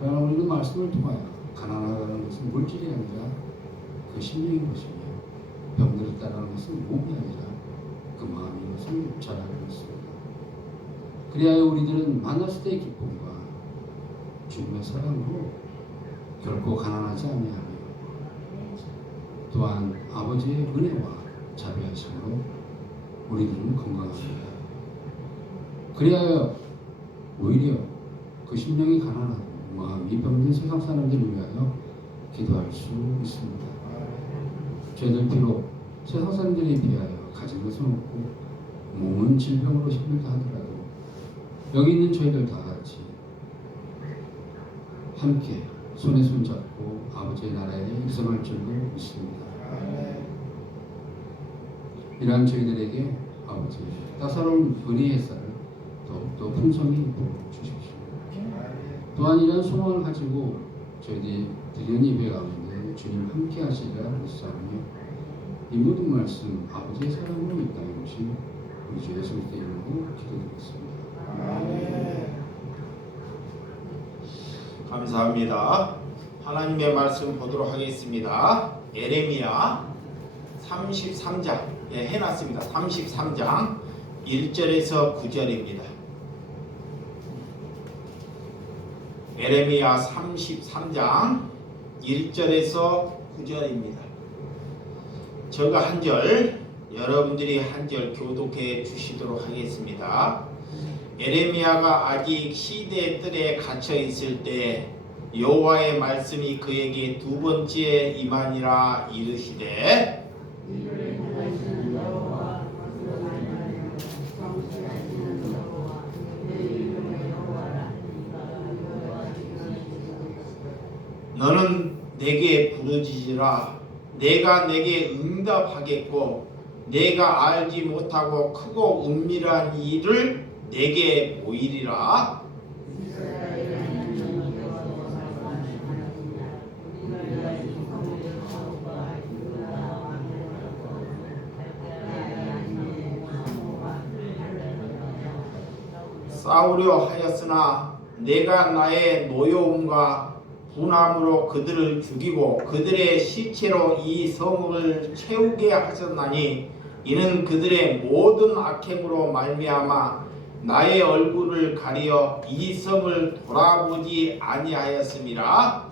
그러나 우리는 말씀을 통하여 가난하다는 것은 물질이 아니라 그 심령인 것이며 병들었다는 것은 몸이 아니라 그 마음인 것을 잘 알고 있습니다. 그리하여 우리들은 만났을 때의 기쁨과 주님의 사랑으로 결코 가난하지 아니하며 또한 아버지의 은혜와 자비하심으로 우리들은 건강합니다. 그리하여 오히려 그 심령이 가난하고 마음이 병든 세상 사람들을 위하여 기도할 수 있습니다. 저희들 비록 세상 사람들에 비하여 가진 것은 없고 몸은 질병으로 힘들다 하더라도 여기 있는 저희들 다 같이 함께 손에 손잡고 아버지의 나라에 일성할 줄로 믿습니다. 이러한 저희들에게 아버지 따사로운 은혜의 쌀을 더욱더 풍성히 부어주십시오. 또한 이러한 소망을 가지고 저희들이 드리는 예배 가운데 주님 함께 하시리라 믿사오며 이 모든 말씀 아버지의 사랑으로 이 땅에 오신 우리 주 예수 그리스도의 이름으로 기도드리겠습니다. 감사합니다. 하나님의 말씀 보도록 하겠습니다. 예레미야 33장 해놨습니다. 33장 1절에서 9절입니다. 예레미야 33장 1절에서 9절입니다. 제가 한 절, 여러분들이 한 절 교독해 주시도록 하겠습니다. 예레미야가 아직 시대의 뜰에 갇혀 있을 때 여호와의 말씀이 그에게 두 번째 임하니라 이르시되 너는 내게 부르짖으라. 내가 내게 응답하겠고 내가 알지 못하고 크고 은밀한 일을 내게 보이리라. 싸우려 하였으나 내가 나의 노여움과 분함으로 그들을 죽이고 그들의 시체로 이 성을 채우게 하셨나니 이는 그들의 모든 악행으로 말미암아 나의 얼굴을 가리어 이 성을 돌아보지 아니하였음이라.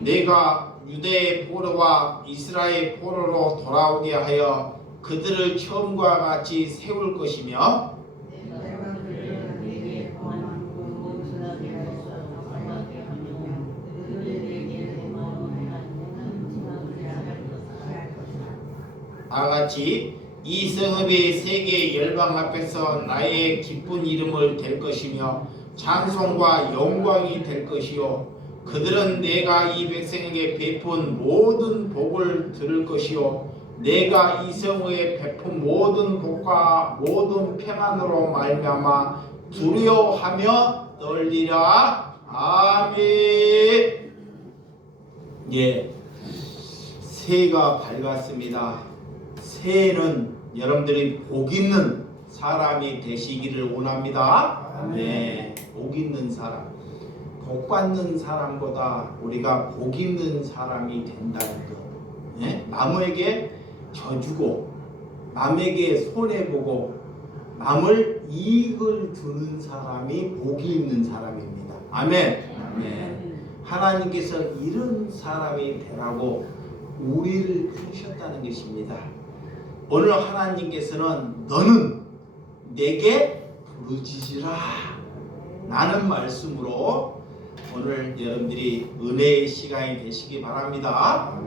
내가 유대의 포로와 이스라엘 포로로 돌아오게 하여 그들을 처음과 같이 세울 것이며 다같이 이 성읍의 세계 열방 앞에서 나의 기쁜 이름을 댈 것이며 찬송과 영광이 될 것이요 그들은 내가 이 백성에게 베푼 모든 복을 들을 것이요 내가 이 성에 베푼 모든 복과 모든 평안으로 말미암아 두려워하며 떨리라. 아멘. 예, 새해가 밝았습니다. 새해는 여러분들이 복 있는 사람이 되시기를 원합니다. 네, 복 있는 사람. 복 받는 사람보다 우리가 복 있는 사람이 된다는 것. 네? 남에게 져주고 남에게 손해보고 남을 이익을 주는 사람이 복이 있는 사람입니다. 아멘. 네. 하나님께서 이런 사람이 되라고 우리를 부르셨다는 것입니다. 오늘 하나님께서는 너는 내게 부르짖으라 라는 말씀으로 오늘 여러분들이 은혜의 시간이 되시기 바랍니다.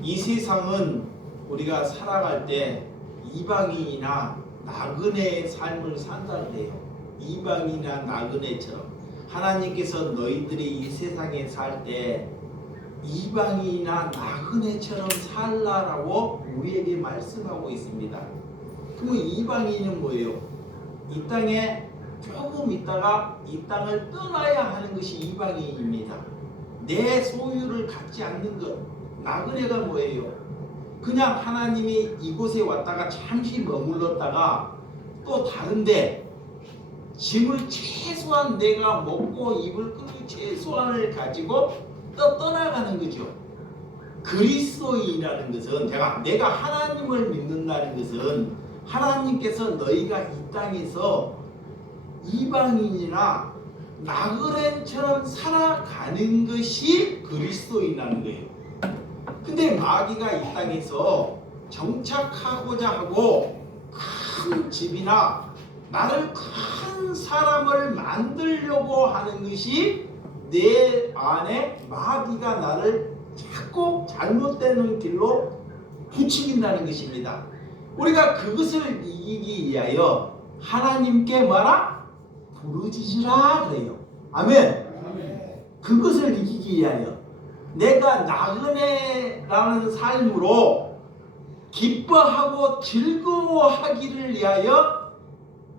이 세상은 우리가 살아갈 때 이방인이나 나그네의 삶을 산다고 해요. 이방인이나 나그네처럼 하나님께서 너희들이 이 세상에 살 때 이방인이나 나그네처럼 살라라고 우리에게 말씀하고 있습니다. 그럼 이방인은 뭐예요? 이 땅에 조금 있다가 이 땅을 떠나야 하는 것이 이방인입니다. 내 소유를 갖지 않는 것. 나그네가 뭐예요? 그냥 하나님이 이곳에 왔다가 잠시 머물렀다가 또 다른데 짐을 최소한 내가 먹고 입을 그 최소한을 가지고 또 떠나가는 거죠. 그리스도인이라는 것은 내가 하나님을 믿는다는 것은 하나님께서 너희가 이 땅에서 이방인이나 나그네처럼 살아가는 것이 그리스도인이라는 거예요. 근데 마귀가 이 땅에서 정착하고자 하고 큰 집이나 나를 큰 사람을 만들려고 하는 것이 내 안에 마귀가 나를 자꾸 잘못되는 길로 부추긴다는 것입니다. 우리가 그것을 이기기 위하여 하나님께 뭐라? 부르짖으라 그래요. 아멘. 그것을 이기기 위하여 내가 나그네라는 삶으로 기뻐하고 즐거워하기를 위하여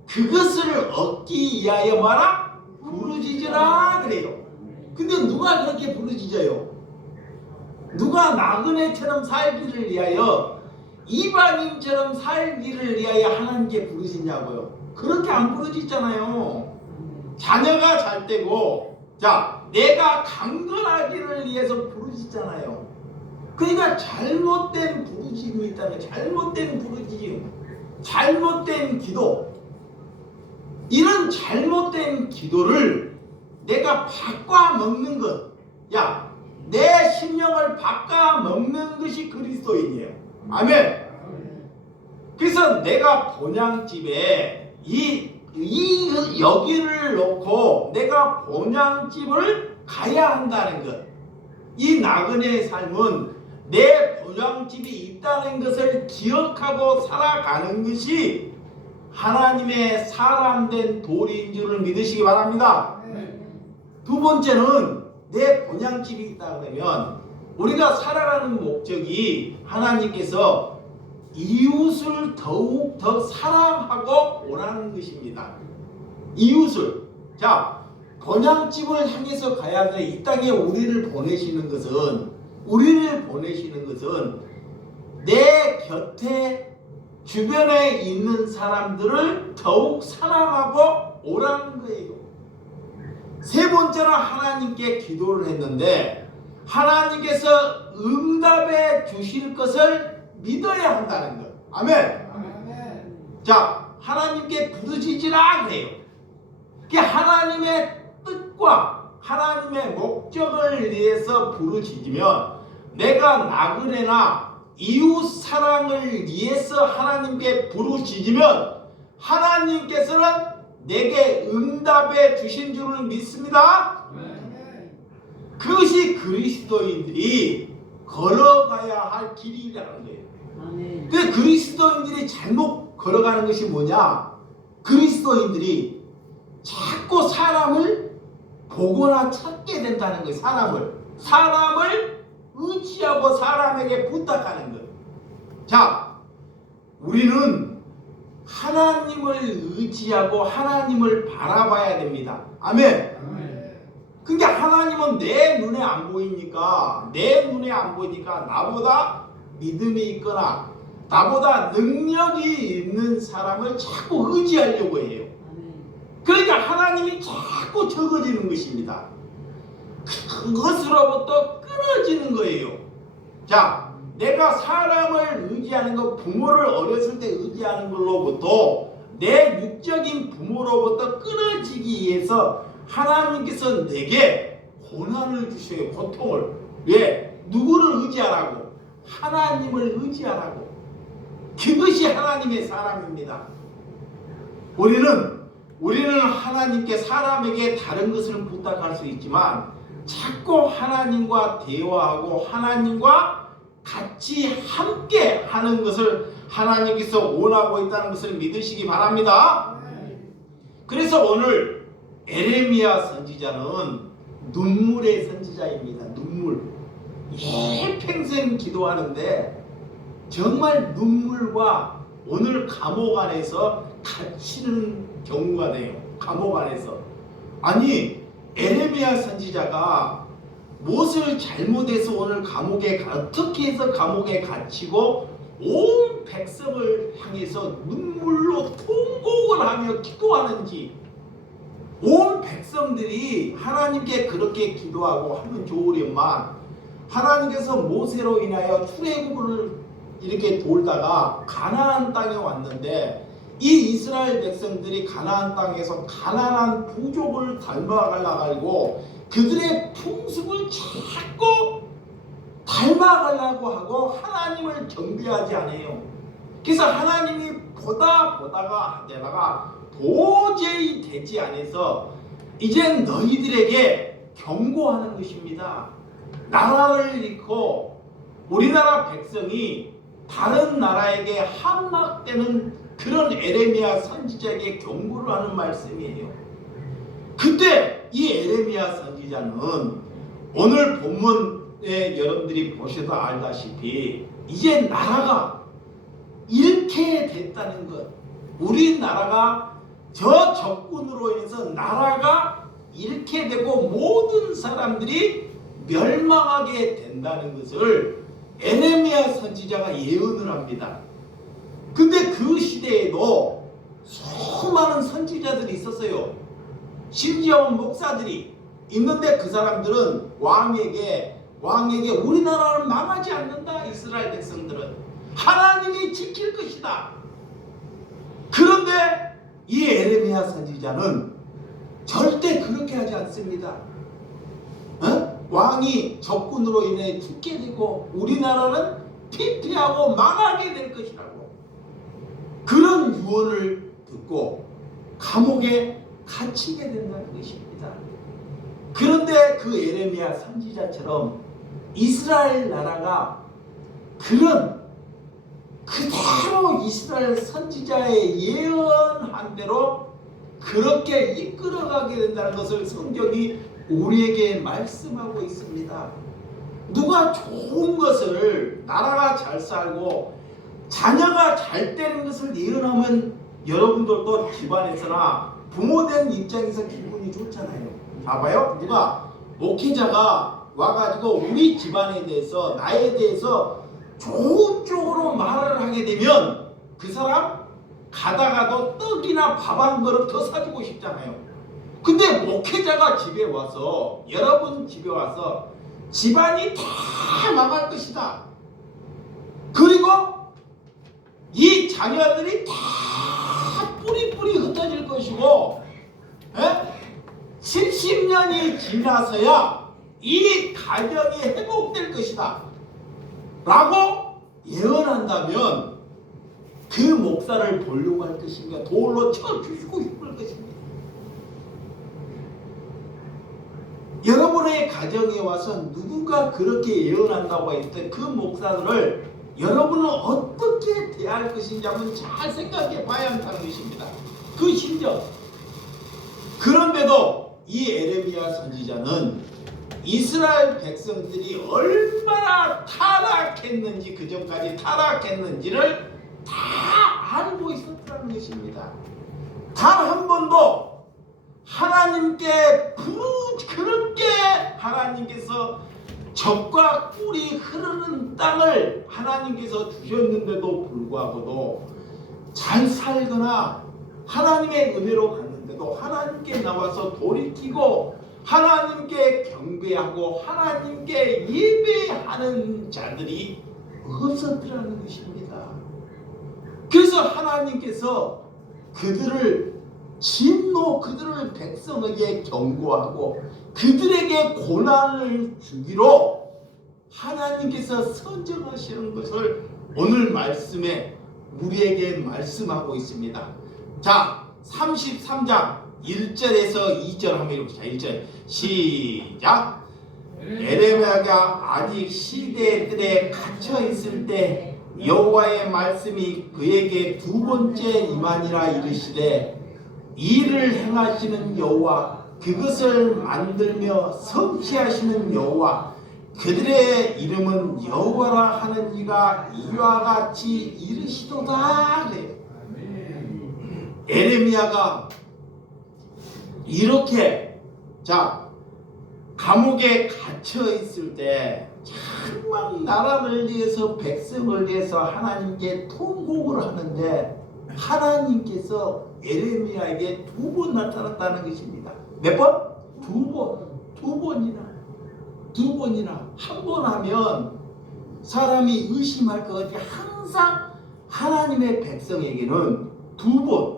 그것을 얻기 위하여 뭐라? 부르짖으라 그래요. 근데 누가 그렇게 부르짖어요? 누가 나그네처럼 살기를 위하여 이방인처럼 살기를 위하여 하나님께 부르짖냐고요? 그렇게 안 부르짖잖아요. 자녀가 잘 되고 내가 강건하기를 위해서 부르짖잖아요. 그러니까 잘못된 부르짖음이 있다면 잘못된 부르짖음, 잘못된 기도, 이런 잘못된 기도를 내가 바꿔먹는 것, 내 심령을 바꿔먹는 것이 그리스도인이에요. 아멘. 그래서 내가 본향집에 여기를 놓고 내가 본향집을 가야 한다는 것, 이 나그네의 삶은 내 본향집이 있다는 것을 기억하고 살아가는 것이 하나님의 사람된 도리인 줄을 믿으시기 바랍니다. 두 번째는 내 본향집이 있다 그러면 우리가 살아가는 목적이 하나님께서 이웃을 더욱 더 사랑하고 오라는 것입니다. 이웃을 본향집을 향해서 가야 돼. 이 땅에 우리를 보내시는 것은 내 곁에 주변에 있는 사람들을 더욱 사랑하고 오라는 거예요. 세 번째로 하나님께 기도를 했는데 하나님께서 응답해 주실 것을 믿어야 한다는 것. 아멘. 하나님께 부르짖으라 그래요. 하나님의 뜻과 하나님의 목적을 위해서 부르짖으면 내가 나그네나 이웃 사랑을 위해서 하나님께 부르짖으면 하나님께서는 내게 응답해 주신 줄을 믿습니다. 그것이 그리스도인들이 걸어가야 할 길이라는 거예요. 그 그리스도인들이 잘못 걸어가는 것이 뭐냐? 그리스도인들이 자꾸 사람을 보거나 찾게 된다는 거예요. 사람을 의지하고 사람에게 부탁하는 거예요. 우리는 하나님을 의지하고 하나님을 바라봐야 됩니다. 아멘. 그러니까 하나님은 내 눈에 안 보이니까 나보다 믿음이 있거나 나보다 능력이 있는 사람을 자꾸 의지하려고 해요. 그러니까 하나님이 자꾸 적어지는 것입니다. 그것으로부터 끊어지는 거예요. 내가 사람을 의지하는 것, 부모를 어렸을 때 의지하는 걸로부터 내 육적인 부모로부터 끊어지기 위해서 하나님께서 내게 고난을 주셔요. 고통을. 왜? 누구를 의지하라고? 하나님을 의지하라고. 그것이 하나님의 사람입니다. 우리는 하나님께 사람에게 다른 것을 부탁할 수 있지만 자꾸 하나님과 대화하고 하나님과 같이 함께 하는 것을 하나님께서 원하고 있다는 것을 믿으시기 바랍니다. 그래서 오늘 에레미야 선지자는 눈물의 선지자입니다. 눈물. 일평생 기도하는데 정말 눈물과 오늘 감옥 안에서 갇히는 경우가 돼요. 감옥 안에서. 아니 에레미야 선지자가 무엇을 잘못해서 오늘 어떻게 해서 감옥에 갇히고 온 백성을 향해서 눈물로 통곡을 하며 기도하는지, 온 백성들이 하나님께 그렇게 기도하고 하면 좋으련만 하나님께서 모세로 인하여 출애굽을 이렇게 돌다가 가나안 땅에 왔는데, 이 이스라엘 백성들이 가나안 땅에서 가나안 부족을 닮아가려고 하고 그들의 풍습을 자꾸 닮아가려고 하고 하나님을 경배하지 않아요. 그래서 하나님이 보다가 되다가 도저히 되지 않아서 이젠 너희들에게 경고하는 것입니다. 나라를 잃고 우리나라 백성이 다른 나라에게 함락되는 그런 에레미야 선지자에게 경고를 하는 말씀이에요. 그때 이 에레미야 선지자는 오늘 본문에 여러분들이 보셔도 알다시피 이제 나라가 잃게 됐다는 것, 우리나라가 저 적군으로 인해서 나라가 잃게 되고 모든 사람들이 멸망하게 된다는 것을 에레미야 선지자가 예언을 합니다. 근데 그 시대에도 수많은 선지자들이 있었어요. 심지어 목사들이 있는데 그 사람들은 왕에게 우리나라를 망하지 않는다. 이스라엘 백성들은 하나님이 지킬 것이다. 그런데 이 에레미야 선지자는 절대 그렇게 하지 않습니다. 왕이 적군으로 인해 죽게 되고 우리나라는 피폐하고 망하게 될 것이라고 그런 유언을 듣고 감옥에 갇히게 된다는 것입니다. 그런데 그 에레미야 선지자처럼 이스라엘 나라가 그런 그대로 이스라엘 선지자의 예언한 대로 그렇게 이끌어가게 된다는 것을 성경이 우리에게 말씀하고 있습니다. 누가 좋은 것을, 나라가 잘 살고 자녀가 잘 되는 것을 예언하면 여러분들도 집안에서나 부모된 입장에서 기분이 좋잖아요. 봐봐요. 누가 목회자가 와가지고 우리 집안에 대해서, 나에 대해서 좋은 쪽으로 말을 하게 되면 그 사람 가다가도 떡이나 밥 한 그릇 더 사주고 싶잖아요. 근데 목회자가 집에 와서, 여러분 집에 와서 집안이 다 망할 것이다. 그리고 이 자녀들이 다 뿌리 흩어질 것이고 70년이 지나서야 이 가정이 회복될 것이다 라고 예언한다면 그 목사를 보려고 할 것인가, 돌로 쳐 죽이고 싶을 것입니다. 여러분의 가정에 와서 누군가 그렇게 예언한다고 했을 때 그 목사들을 여러분은 어떻게 대할 것인지 한번 잘 생각해 봐야 한다는 것입니다. 그 심정. 그런데도 이 에레미야 선지자는 이스라엘 백성들이 얼마나 타락했는지, 그 전까지 타락했는지를 다 알고 있었다는 것입니다. 단 한 번도 하나님께 그렇게 하나님께서 젖과 꿀이 흐르는 땅을 하나님께서 주셨는데도 불구하고도 잘 살거나 하나님의 은혜로 갔는데도 하나님께 나와서 돌이키고 하나님께 경배하고 하나님께 예배하는 자들이 없었더라는 것입니다. 그래서 하나님께서 그들을 그들을 백성에게 경고하고 그들에게 고난을 주기로 하나님께서 선정하시는 것을 오늘 말씀에 우리에게 말씀하고 있습니다. 자, 33장 1절에서 2절 한번 읽읍시다. 1절 시작. 에레미야가 아직 시대들에 갇혀 있을 때 여호와의 말씀이 그에게 두 번째 임하니라 이르시되, 이를 행하시는 여호와, 그것을 만들며 성취하시는 여호와, 그들의 이름은 여호와라 하는 이가 이와 같이 이르시도다. 에레미야가 이렇게 감옥에 갇혀 있을 때 정말 나라를 위해서 백성을 위해서 하나님께 통곡을 하는데 하나님께서 에레미야에게 2번 나타났다는 것입니다. 몇 번? 2번. 2번이나. 한 번 하면 사람이 의심할 것 같아. 항상 하나님의 백성에게는 2번.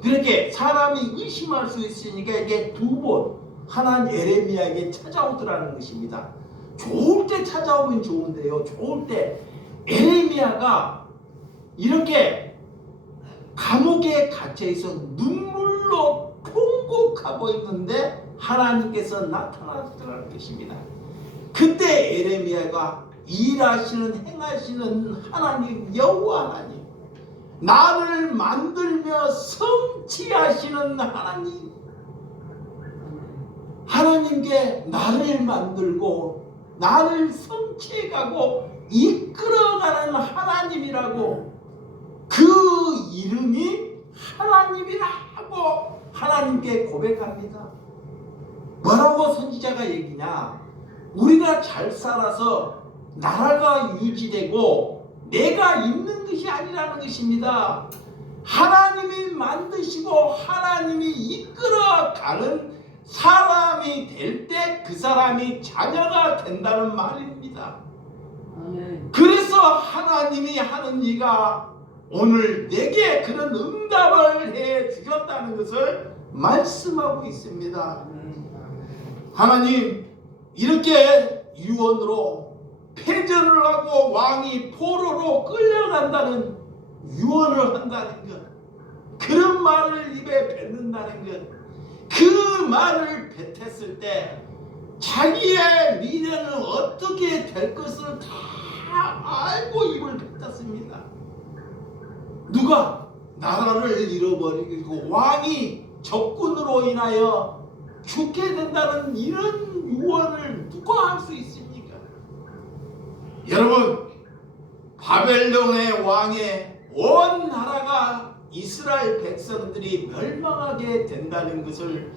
그렇게 사람이 의심할 수 있으니까 이게 2번 하나님 에레미야에게 찾아오더라는 것입니다. 좋을 때 찾아오면 좋은데요. 좋을 때 에레미야가 이렇게 감옥에 갇혀있어 눈물로 통곡하고 있는데 하나님께서 나타나더라는 것입니다. 그때 에레미야가 일하시는 행하시는 하나님 여호와 하나님, 나를 만들며 성취하시는 하나님, 하나님께 나를 만들고 나를 성취해가고 이끌어가는 하나님이라고, 그 이름이 하나님이라고 하나님께 고백합니다. 뭐라고 선지자가 얘기냐? 우리가 잘 살아서 나라가 유지되고 내가 있는 것이 아니라는 것입니다. 하나님이 만드시고 하나님이 이끌어가는 사람이 될 때 그 사람이 자녀가 된다는 말입니다. 그래서 하나님이 하는 이가 오늘 내게 그런 응답을 해 주셨다는 것을 말씀하고 있습니다. 하나님, 이렇게 유언으로 패전을 하고 왕이 포로로 끌려간다는 유언을 한다는 것, 그런 말을 입에 뱉는다는 것, 그 말을 뱉었을 때 자기의 미래는 어떻게 될 것을 다 알고 입을 뱉었습니다. 누가? 나라를 잃어버리고 왕이 적군으로 인하여 죽게 된다는 이런 유언을 누가 할 수 있습니까? 여러분, 바벨론의 왕의 온 나라가 이스라엘 백성들이 멸망하게 된다는 것을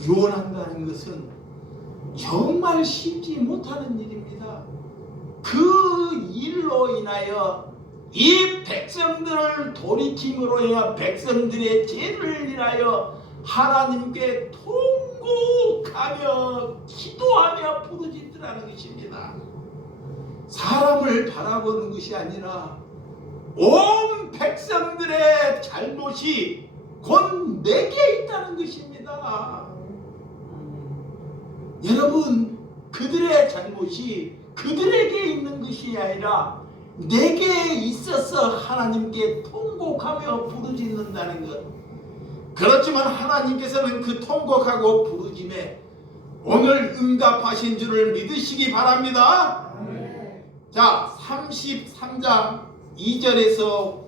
유언한다는 것은 정말 쉽지 못하는 일입니다. 그 일로 인하여 이 백성들을 돌이킴으로 인하여 백성들의 죄를 인하여 하나님께 통곡하며 기도하며 부르짖더라는 것입니다. 사람을 바라보는 것이 아니라 온 백성들의 잘못이 곧 내게 있다는 것입니다. 여러분, 그들의 잘못이 그들에게 있는 것이 아니라 내게 있어서 하나님께 통곡하며 부르짖는다는 것. 그렇지만 하나님께서는 그 통곡하고 부르짖음에 오늘 응답하신 줄을 믿으시기 바랍니다. 자, 33장 2절에서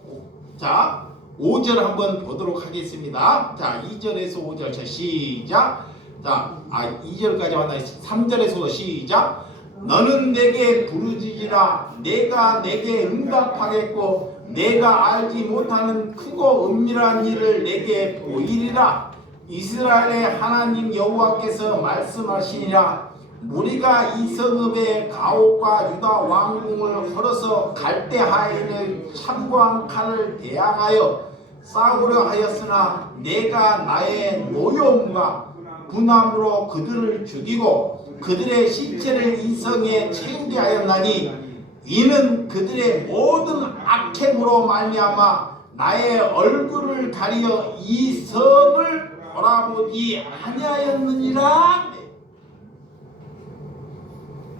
5절 한번 보도록 하겠습니다. 자, 2절에서 5절 시작. 자, 2절까지 왔나? 3절에서 시작. 너는 내게 부르짖으라. 내가 내게 응답하겠고 내가 알지 못하는 크고 은밀한 일을 내게 보이리라. 이스라엘의 하나님 여호와께서 말씀하시니라. 우리가 이 성읍의 가옥과 유다 왕궁을 헐어서 갈대하인을 참고한 칼을 대항하여 싸우려 하였으나 내가 나의 노여움과 분함으로 그들을 죽이고 그들의 시체를 이 성에 채우게 하였나니 이는 그들의 모든 악행으로 말미암아 나의 얼굴을 가리어 이 성을 돌아보지 아니하였느니라.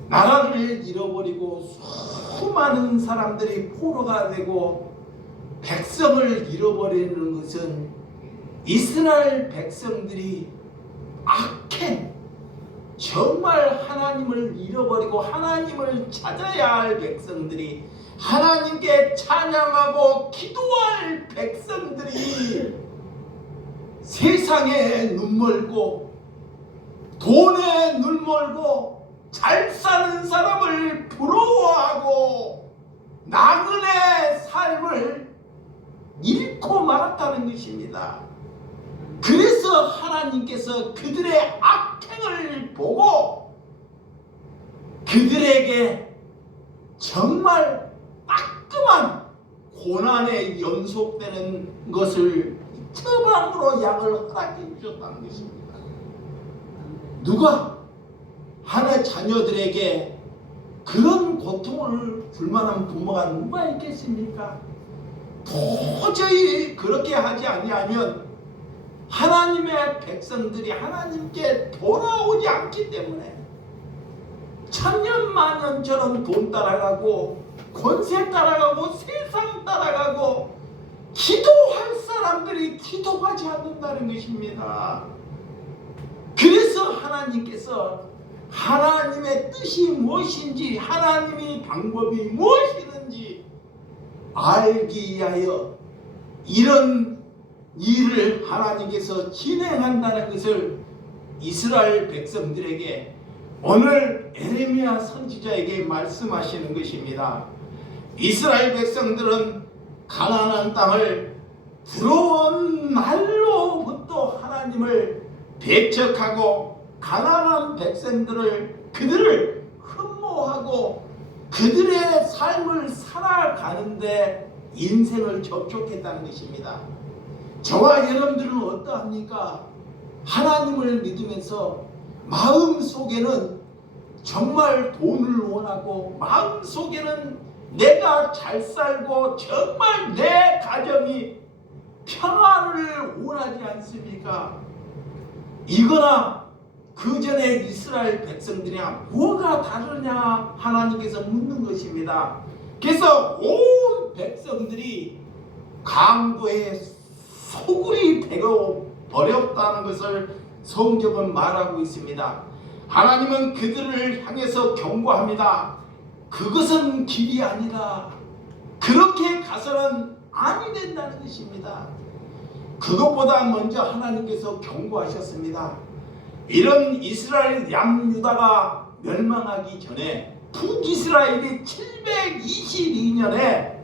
나라를 잃어버리고 수많은 사람들이 포로가 되고 백성을 잃어버리는 것은 이스라엘 백성들이 악행, 정말 하나님을 잃어버리고 하나님을 찾아야 할 백성들이, 하나님께 찬양하고 기도할 백성들이 세상에 눈멀고 돈에 눈멀고 잘 사는 사람을 부러워하고 나그네 삶을 잃고 말았다는 것입니다. 그래서 하나님께서 그들의 악행을 보고 그들에게 정말 따끔한 고난에 연속되는 것을 처방으로 약을 허락해 주셨다는 것입니다. 누가 하나의 자녀들에게 그런 고통을 줄 만한 부모가 누가 있겠습니까? 도저히 그렇게 하지 아니하면 하나님의 백성들이 하나님께 돌아오지 않기 때문에 천년만년처럼 돈 따라가고 권세 따라가고 세상 따라가고 기도할 사람들이 기도하지 않는다는 것입니다. 그래서 하나님께서 하나님의 뜻이 무엇인지 하나님의 방법이 무엇이든지 알기 위하여 이런 일을 하나님께서 진행한다는 것을 이스라엘 백성들에게 오늘 에레미야 선지자에게 말씀하시는 것입니다. 이스라엘 백성들은 가나안 땅을 들어온 날로부터 하나님을 배척하고 가나안 백성들을 그들을 흠모하고 그들의 삶을 살아가는데 인생을 접촉했다는 것입니다. 저와 여러분들은 어떠합니까? 하나님을 믿으면서 마음속에는 정말 돈을 원하고 마음속에는 내가 잘 살고 정말 내 가정이 평안을 원하지 않습니까? 이거나 그 전에 이스라엘 백성들이랑 뭐가 다르냐 하나님께서 묻는 것입니다. 그래서 온 백성들이 강도의 소굴이 되어 버렸다는 것을 성경은 말하고 있습니다. 하나님은 그들을 향해서 경고합니다. 그것은 길이 아니다. 그렇게 가서는 아니 된다는 것입니다. 그것보다 먼저 하나님께서 경고하셨습니다. 이런 이스라엘 남유다가 멸망하기 전에 북이스라엘이 722년에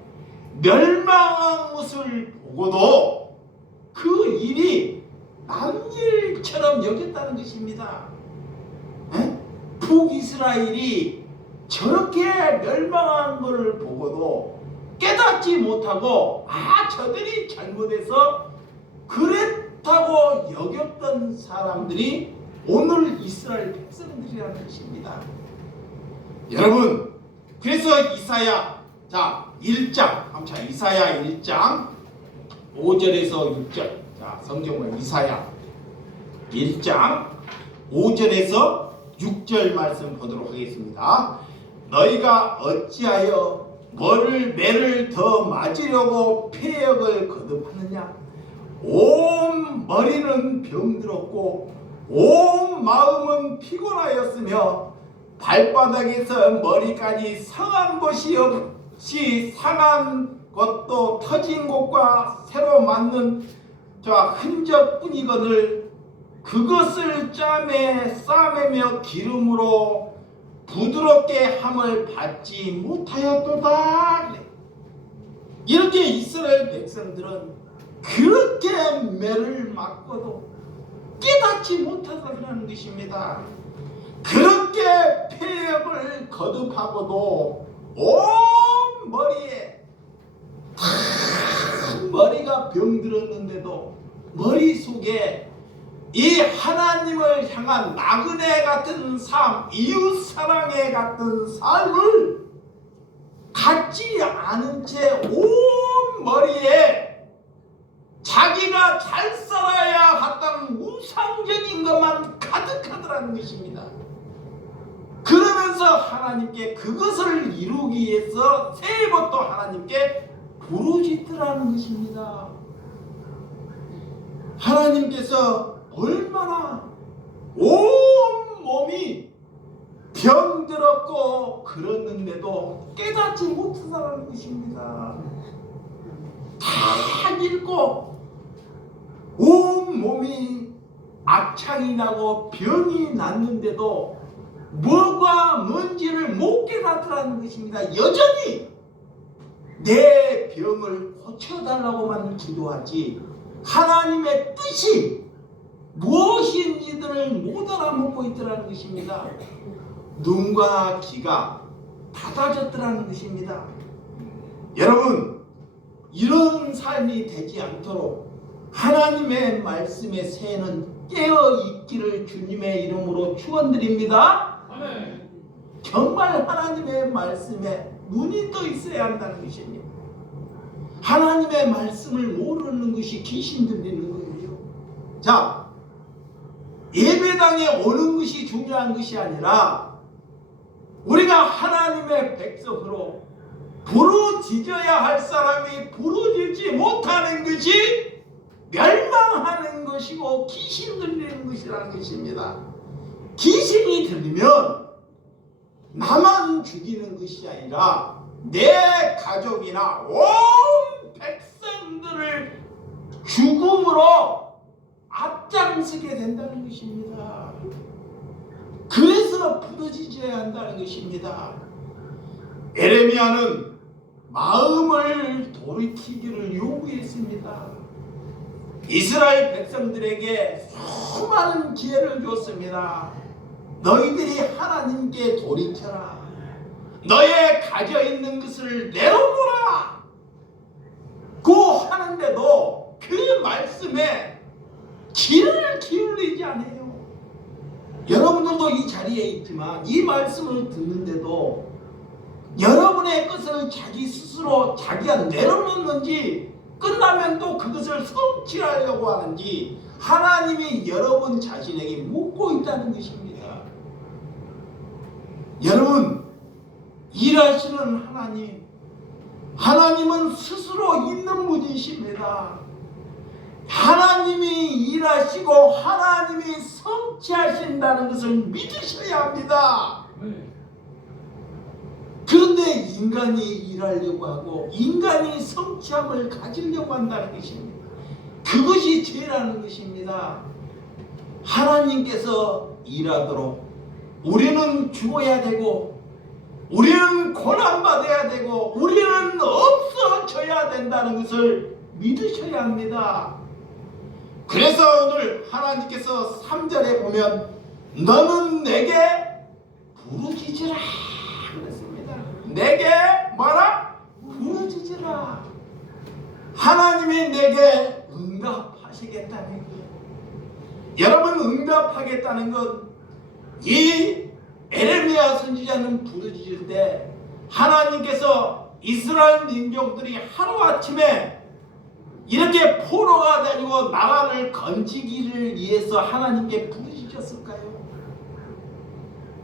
멸망한 것을 보고도 그 일이 남일처럼 여겼다는 것입니다. 북이스라엘이 저렇게 멸망한 것을 보고도 깨닫지 못하고 저들이 잘못해서 그랬다고 여겼던 사람들이 오늘 이스라엘 백성들이라는 것입니다. 여러분, 그래서 이사야 1장 이사야 1장 5절에서 6절 성경은 이사야 1장 5절에서 6절 말씀 보도록 하겠습니다. 너희가 어찌하여 매를 더 맞으려고 폐역을 거듭하느냐? 온 머리는 병들었고 온 마음은 피곤하였으며 발바닥에서 머리까지 상한 것이 없이 상한 것도 터진 곳과 새로 맞는 흔적뿐이거늘 그것을 싸매며 기름으로 부드럽게 함을 받지 못하였도다. 이렇게 이스라엘 백성들은 그렇게 매를 맞고도 깨닫지 못하다는 것입니다. 그렇게 폐역을 거듭하고도 온 머리에 머리가 병들었는데도 머릿속에 이 하나님을 향한 나그네 같은 삶, 이웃사랑의 같은 삶을 갖지 않은 채 온 머리에 자기가 잘 살아야 한다는 우상적인 것만 가득하더라는 것입니다. 그러면서 하나님께 그것을 이루기 위해서 새해부터 하나님께 부르짖더라는 것입니다. 하나님께서 얼마나 온 몸이 병들었고 그랬는데도 깨닫지 못하다는 것입니다. 다 읽고 온 몸이 악창이 나고 병이 났는데도 뭐가 뭔지를 못 깨닫더라는 것입니다. 여전히 내 병을 고쳐달라고만 기도하지 하나님의 뜻이 무엇인지들을 못 알아먹고 있더라는 것입니다. 눈과 귀가 닫아졌더라는 것입니다. 여러분, 이런 삶이 되지 않도록 하나님의 말씀의 새는 깨어 있기를 주님의 이름으로 축원드립니다. 아멘. 정말 하나님의 말씀에 눈이 떠 있어야 한다는 것입니다. 하나님의 말씀을 모르는 것이 귀신 들리는 거예요. 자, 예배당에 오는 것이 중요한 것이 아니라 우리가 하나님의 백성으로 부르짖어야 할 사람이 부르짖지 못하는 것이 멸망하는 것이고 귀신 들리는 것이라는 것입니다. 귀신이 들리면 나만 죽이는 것이 아니라 내 가족이나 온 백성들을 죽음으로 앞장서게 된다는 것입니다. 그래서 부르짖어야 한다는 것입니다. 에레미야는 마음을 돌이키기를 요구했습니다. 이스라엘 백성들에게 수많은 기회를 줬습니다. 너희들이 하나님께 돌이켜라. 너의 가져있는 것을 내려놓으라. 고 하는데도 그 말씀에 귀를 기울이지 않아요. 여러분들도 이 자리에 있지만 이 말씀을 듣는데도 여러분의 것을 자기 스스로 자기가 내려놓는지 끝나면 또 그것을 성취하려고 하는지 하나님이 여러분 자신에게 묻고 있다는 것입니다. 여러분, 일하시는 하나님은 스스로 있는 분이십니다. 하나님이 일하시고 하나님이 성취하신다는 것을 믿으셔야 합니다. 그런데 인간이 일하려고 하고 인간이 성취함을 가지려고 한다는 것입니다. 그것이 죄라는 것입니다. 하나님께서 일하도록 우리는 죽어야 되고 우리는 고난받아야 되고 우리는 없어져야 된다는 것을 믿으셔야 합니다. 그래서 오늘 하나님께서 3절에 보면 너는 내게 부르짖으라 그랬습니다. 내게 뭐라? 부르짖으라. 하나님이 내게 응답하시겠다는 거예요. 여러분, 응답하겠다는 건 이 에레미야 선지자는 부르짖을 때 하나님께서 이스라엘 민족들이 하루아침에 이렇게 포로가 되고 나라를 건지기를 위해서 하나님께 부르짖었을까요?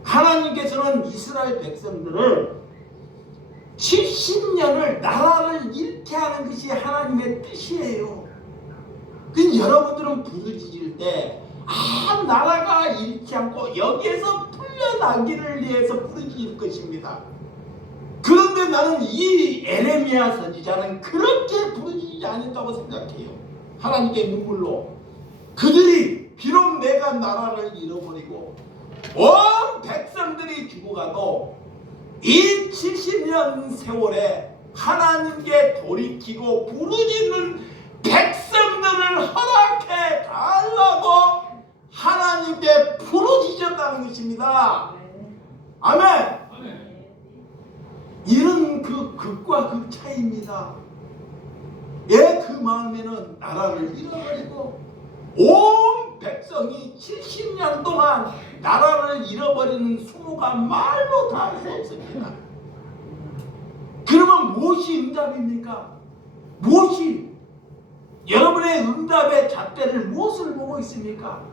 하나님께서는 이스라엘 백성들을 70년을 나라를 잃게 하는 것이 하나님의 뜻이에요. 그 여러분들은 부르짖을 때 나라가 잃지 않고 여기에서 풀려나기를 위해서 부르짖을 것입니다. 그런데 나는 이 에레미야 선지자는 그렇게 부르짖지 않았다고 생각해요. 하나님께 눈물로 그들이 비록 내가 나라를 잃어버리고 온 백성들이 죽어가도 이 70년 세월에 하나님께 돌이키고 부르짖는 백성들을 허락해 달라고 하나님께 부르짖었다는 것입니다. 아멘. 이런 그 극과 극 차이입니다. 그 마음에는 나라를 잃어버리고 온 백성이 70년 동안 나라를 잃어버리는 수모가 말로 다 할 수 없습니다. 그러면 무엇이 응답입니까? 무엇이 여러분의 응답의 잣대를 무엇을 보고 있습니까?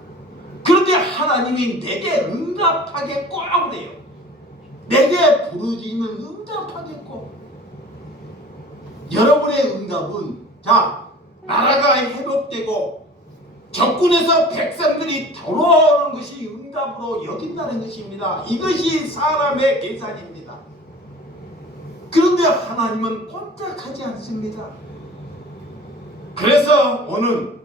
그런데 하나님이 내게 응답하겠고 그래요. 내게 부르짖는 응답하겠고. 여러분의 응답은 나라가 회복되고 적군에서 백성들이 돌아오는 것이 응답으로 여긴다는 것입니다. 이것이 사람의 계산입니다. 그런데 하나님은 꼼짝하지 않습니다. 그래서 오늘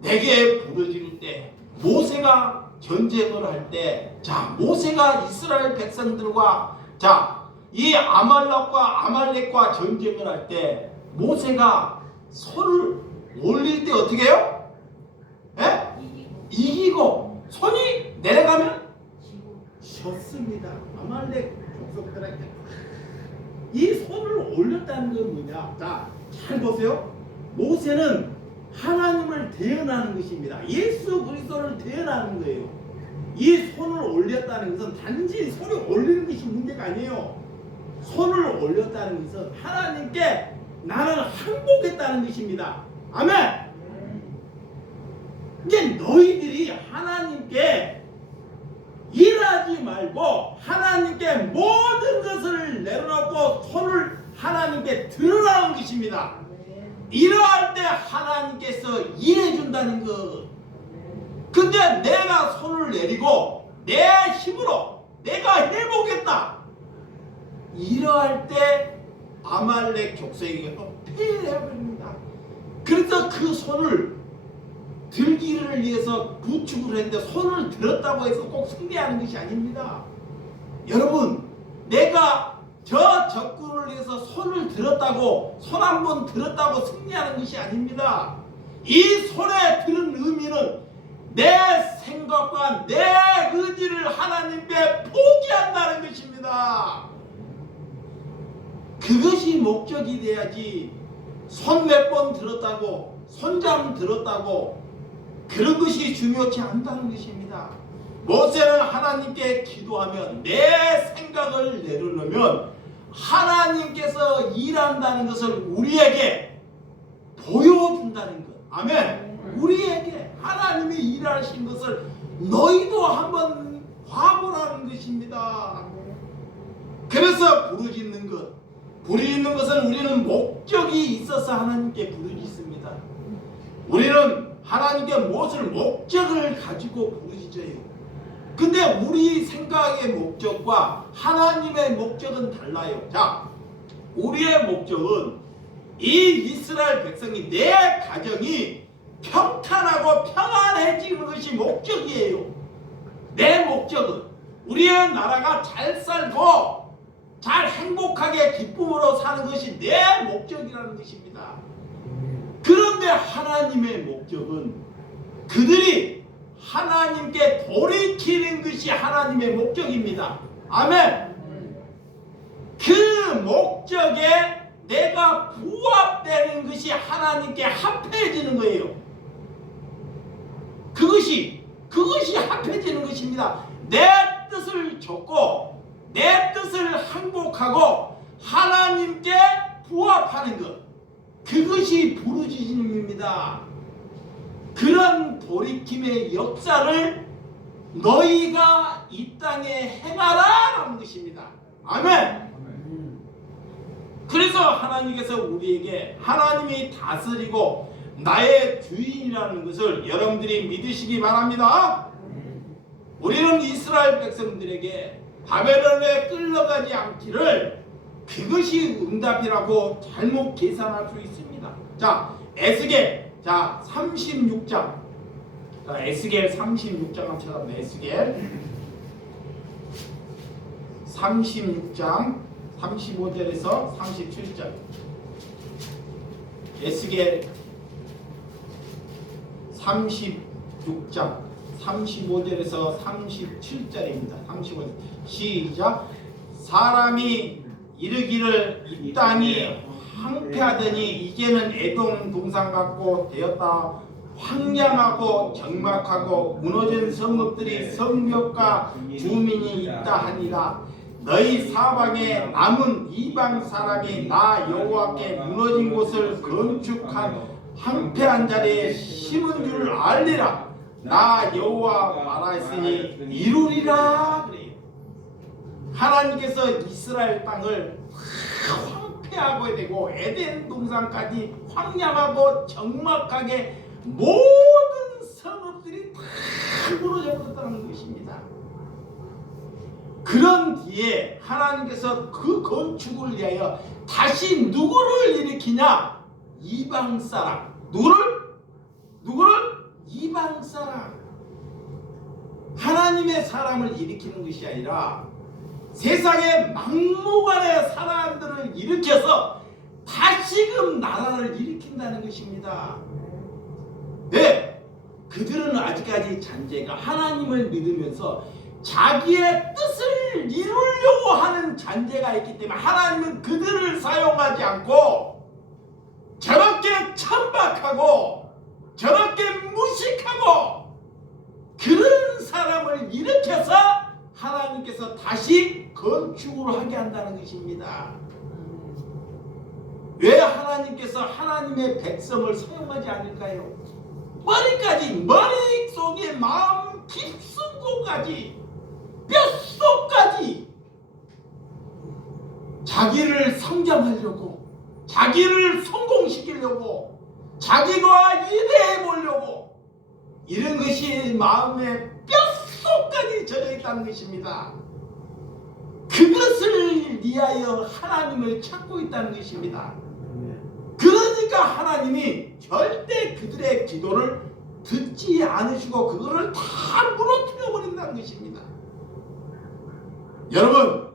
내게 부르짖을 때 모세가 전쟁을 할 때 모세가 이스라엘 백성들과 이 아말렉과 전쟁을 할 때 모세가 손을 올릴 때 어떻게 해요? 이기고 손이 내려가면 졌습니다. 아말렉 족속들에게 이 손을 올렸다는 건 뭐냐? 자, 잘 보세요. 모세는 하나님을 대언하는 것입니다. 예수 그리스도를 대언하는 거예요. 이 손을 올렸다는 것은 단지 손을 올리는 것이 문제가 아니에요. 손을 올렸다는 것은 하나님께 나는 항복했다는 것입니다. 아멘. 이제 너희들이 하나님께 일하지 말고 하나님께 모든 것을 내려놓고 손을 하나님께 드러나는 것입니다. 이러할 때 하나님께서 일해준다는 것. 근데 내가 손을 내리고 내 힘으로 내가 해보겠다. 이러할 때 아말렉 족속에게 패해버립니다. 그래서 그 손을 들기를 위해서 구축을 했는데 손을 들었다고 해서 꼭 승리하는 것이 아닙니다. 여러분, 내가 저 적군을 위해서 손을 들었다고 손 한 번 들었다고 승리하는 것이 아닙니다. 이 손에 들은 의미는 내 생각과 내 의지를 하나님께 포기한다는 것입니다. 그것이 목적이 돼야지 손 몇 번 들었다고 손잠 들었다고 그런 것이 중요치 않다는 것입니다. 모세는 하나님께 기도하면 내 생각을 내려놓으면 하나님께서 일한다는 것을 우리에게 보여준다는 것. 아멘. 우리에게 하나님이 일하신 것을 너희도 한번 봐보라는 것입니다. 그래서 부르짖는 것. 부르짖는 것은 우리는 목적이 있어서 하나님께 부르짖습니다. 우리는 하나님께 무엇을 목적을 가지고 부르짖어요. 근데 우리 생각의 목적과 하나님의 목적은 달라요. 자, 우리의 목적은 이 이스라엘 백성이 내 가정이 평탄하고 평안해지는 것이 목적이에요. 내 목적은 우리의 나라가 잘 살고 잘 행복하게 기쁨으로 사는 것이 내 목적이라는 것입니다. 그런데 하나님의 목적은 그들이 하나님께 돌이키는 것이 하나님의 목적입니다. 아멘. 그 목적에 내가 부합되는 것이 하나님께 합해지는 거예요. 그것이 합해지는 것입니다. 내 뜻을 좇고 내 뜻을 항복하고 하나님께 부합하는 것. 그것이 부르짖음입니다. 그런 돌이킴의 역사를 너희가 이 땅에 행하라라는 것입니다. 아멘. 그래서 하나님께서 우리에게 하나님이 다스리고 나의 주인이라는 것을 여러분들이 믿으시기 바랍니다. 우리는 이스라엘 백성들에게 바벨론에 끌려가지 않기를 그것이 응답이라고 잘못 계산할 수 있습니다. 자, 에스겔 36장. 자, 에스겔 36장 한번 찾아보세요. 에스겔 36장 35절에서 37절. 에스겔 36장 35절에서 37절입니다. 35절. 시작. 사람이 이르기를 이 땅이 황폐하더니 이제는 에돔 동산 같고 되었다. 황량하고 적막하고 무너진 성읍들이 성벽과 주민이 있다 하니라. 너희 사방에 남은 이방 사람이 나 여호와께 무너진 곳을 건축한 황폐한 자리에 심은 줄 알리라. 나 여호와 말하였으니 이루리라. 그래요. 하나님께서 이스라엘 땅을 황폐하게 되고 에덴 동산까지 황량하고 적막하게 모든 성읍들이 다 무너져 버렸다는 것입니다. 그런 뒤에 하나님께서 그 건축을 위하여 다시 누구를 일으키냐? 이방 사람. 누구를? 이방 사람. 하나님의 사람을 일으키는 것이 아니라 세상의 막무가내 사람들을 일으켜서 다시금 나라를 일으킨다는 것입니다. 네, 그들은 아직까지 잔재가 하나님을 믿으면서 자기의 뜻을 이루려고 하는 잔재가 있기 때문에 하나님은 그들을 사용하지 않고 저렇게 천박하고 저렇게 무식하고 그런 사람을 일으켜서 하나님께서 다시 건축을 하게 한다는 것입니다. 왜 하나님께서 하나님의 백성을 사용하지 않을까요? 머릿속에 마음 깊은 곳까지 뼛속까지 자기를 성장하려고 자기를 성공시키려고 자기가 이래해 보려고 이런 것이 마음의 뼛속까지 젖어있다는 것입니다. 그것을 위하여 하나님을 찾고 있다는 것입니다. 그러니까 하나님이 절대 그들의 기도를 듣지 않으시고 그거를 다 무너뜨려 버린다는 것입니다. 여러분,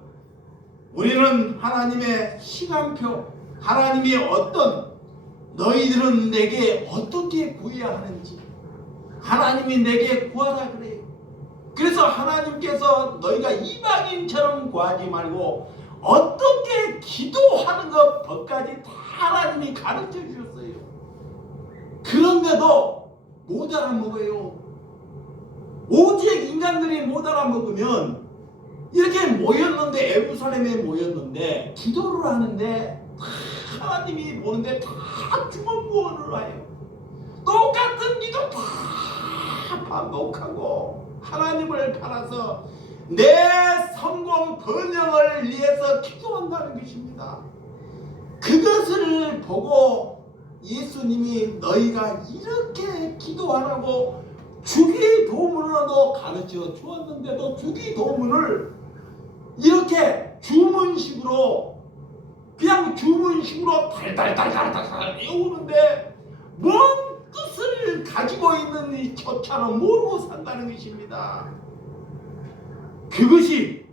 우리는 하나님의 시간표, 하나님이 어떤 너희들은 내게 어떻게 구해야 하는지 하나님이 내게 구하라 그래요. 그래서 하나님께서 너희가 이방인처럼 구하지 말고 어떻게 기도하는 것까지 다 하나님이 가르쳐 주셨어요. 그런데도 못 알아먹어요. 오직 인간들이 못 알아먹으면 이렇게 모였는데 예루살렘에 모였는데 기도를 하는데 하나님이 보는데 다 주먹구원을 해요. 똑같은 기도 다 반복하고 하나님을 팔아서 내 성공 번영을 위해서 기도한다는 것입니다. 그것을 보고 예수님이 너희가 이렇게 기도하라고 주기도문으로도 가르쳐 주었는데도 주기도문을 이렇게 주문식으로 그냥 주문식으로 달달달달달 외우는데 뭔 뜻을 가지고 있는지 조차는 모르고 산다는 것입니다. 그것이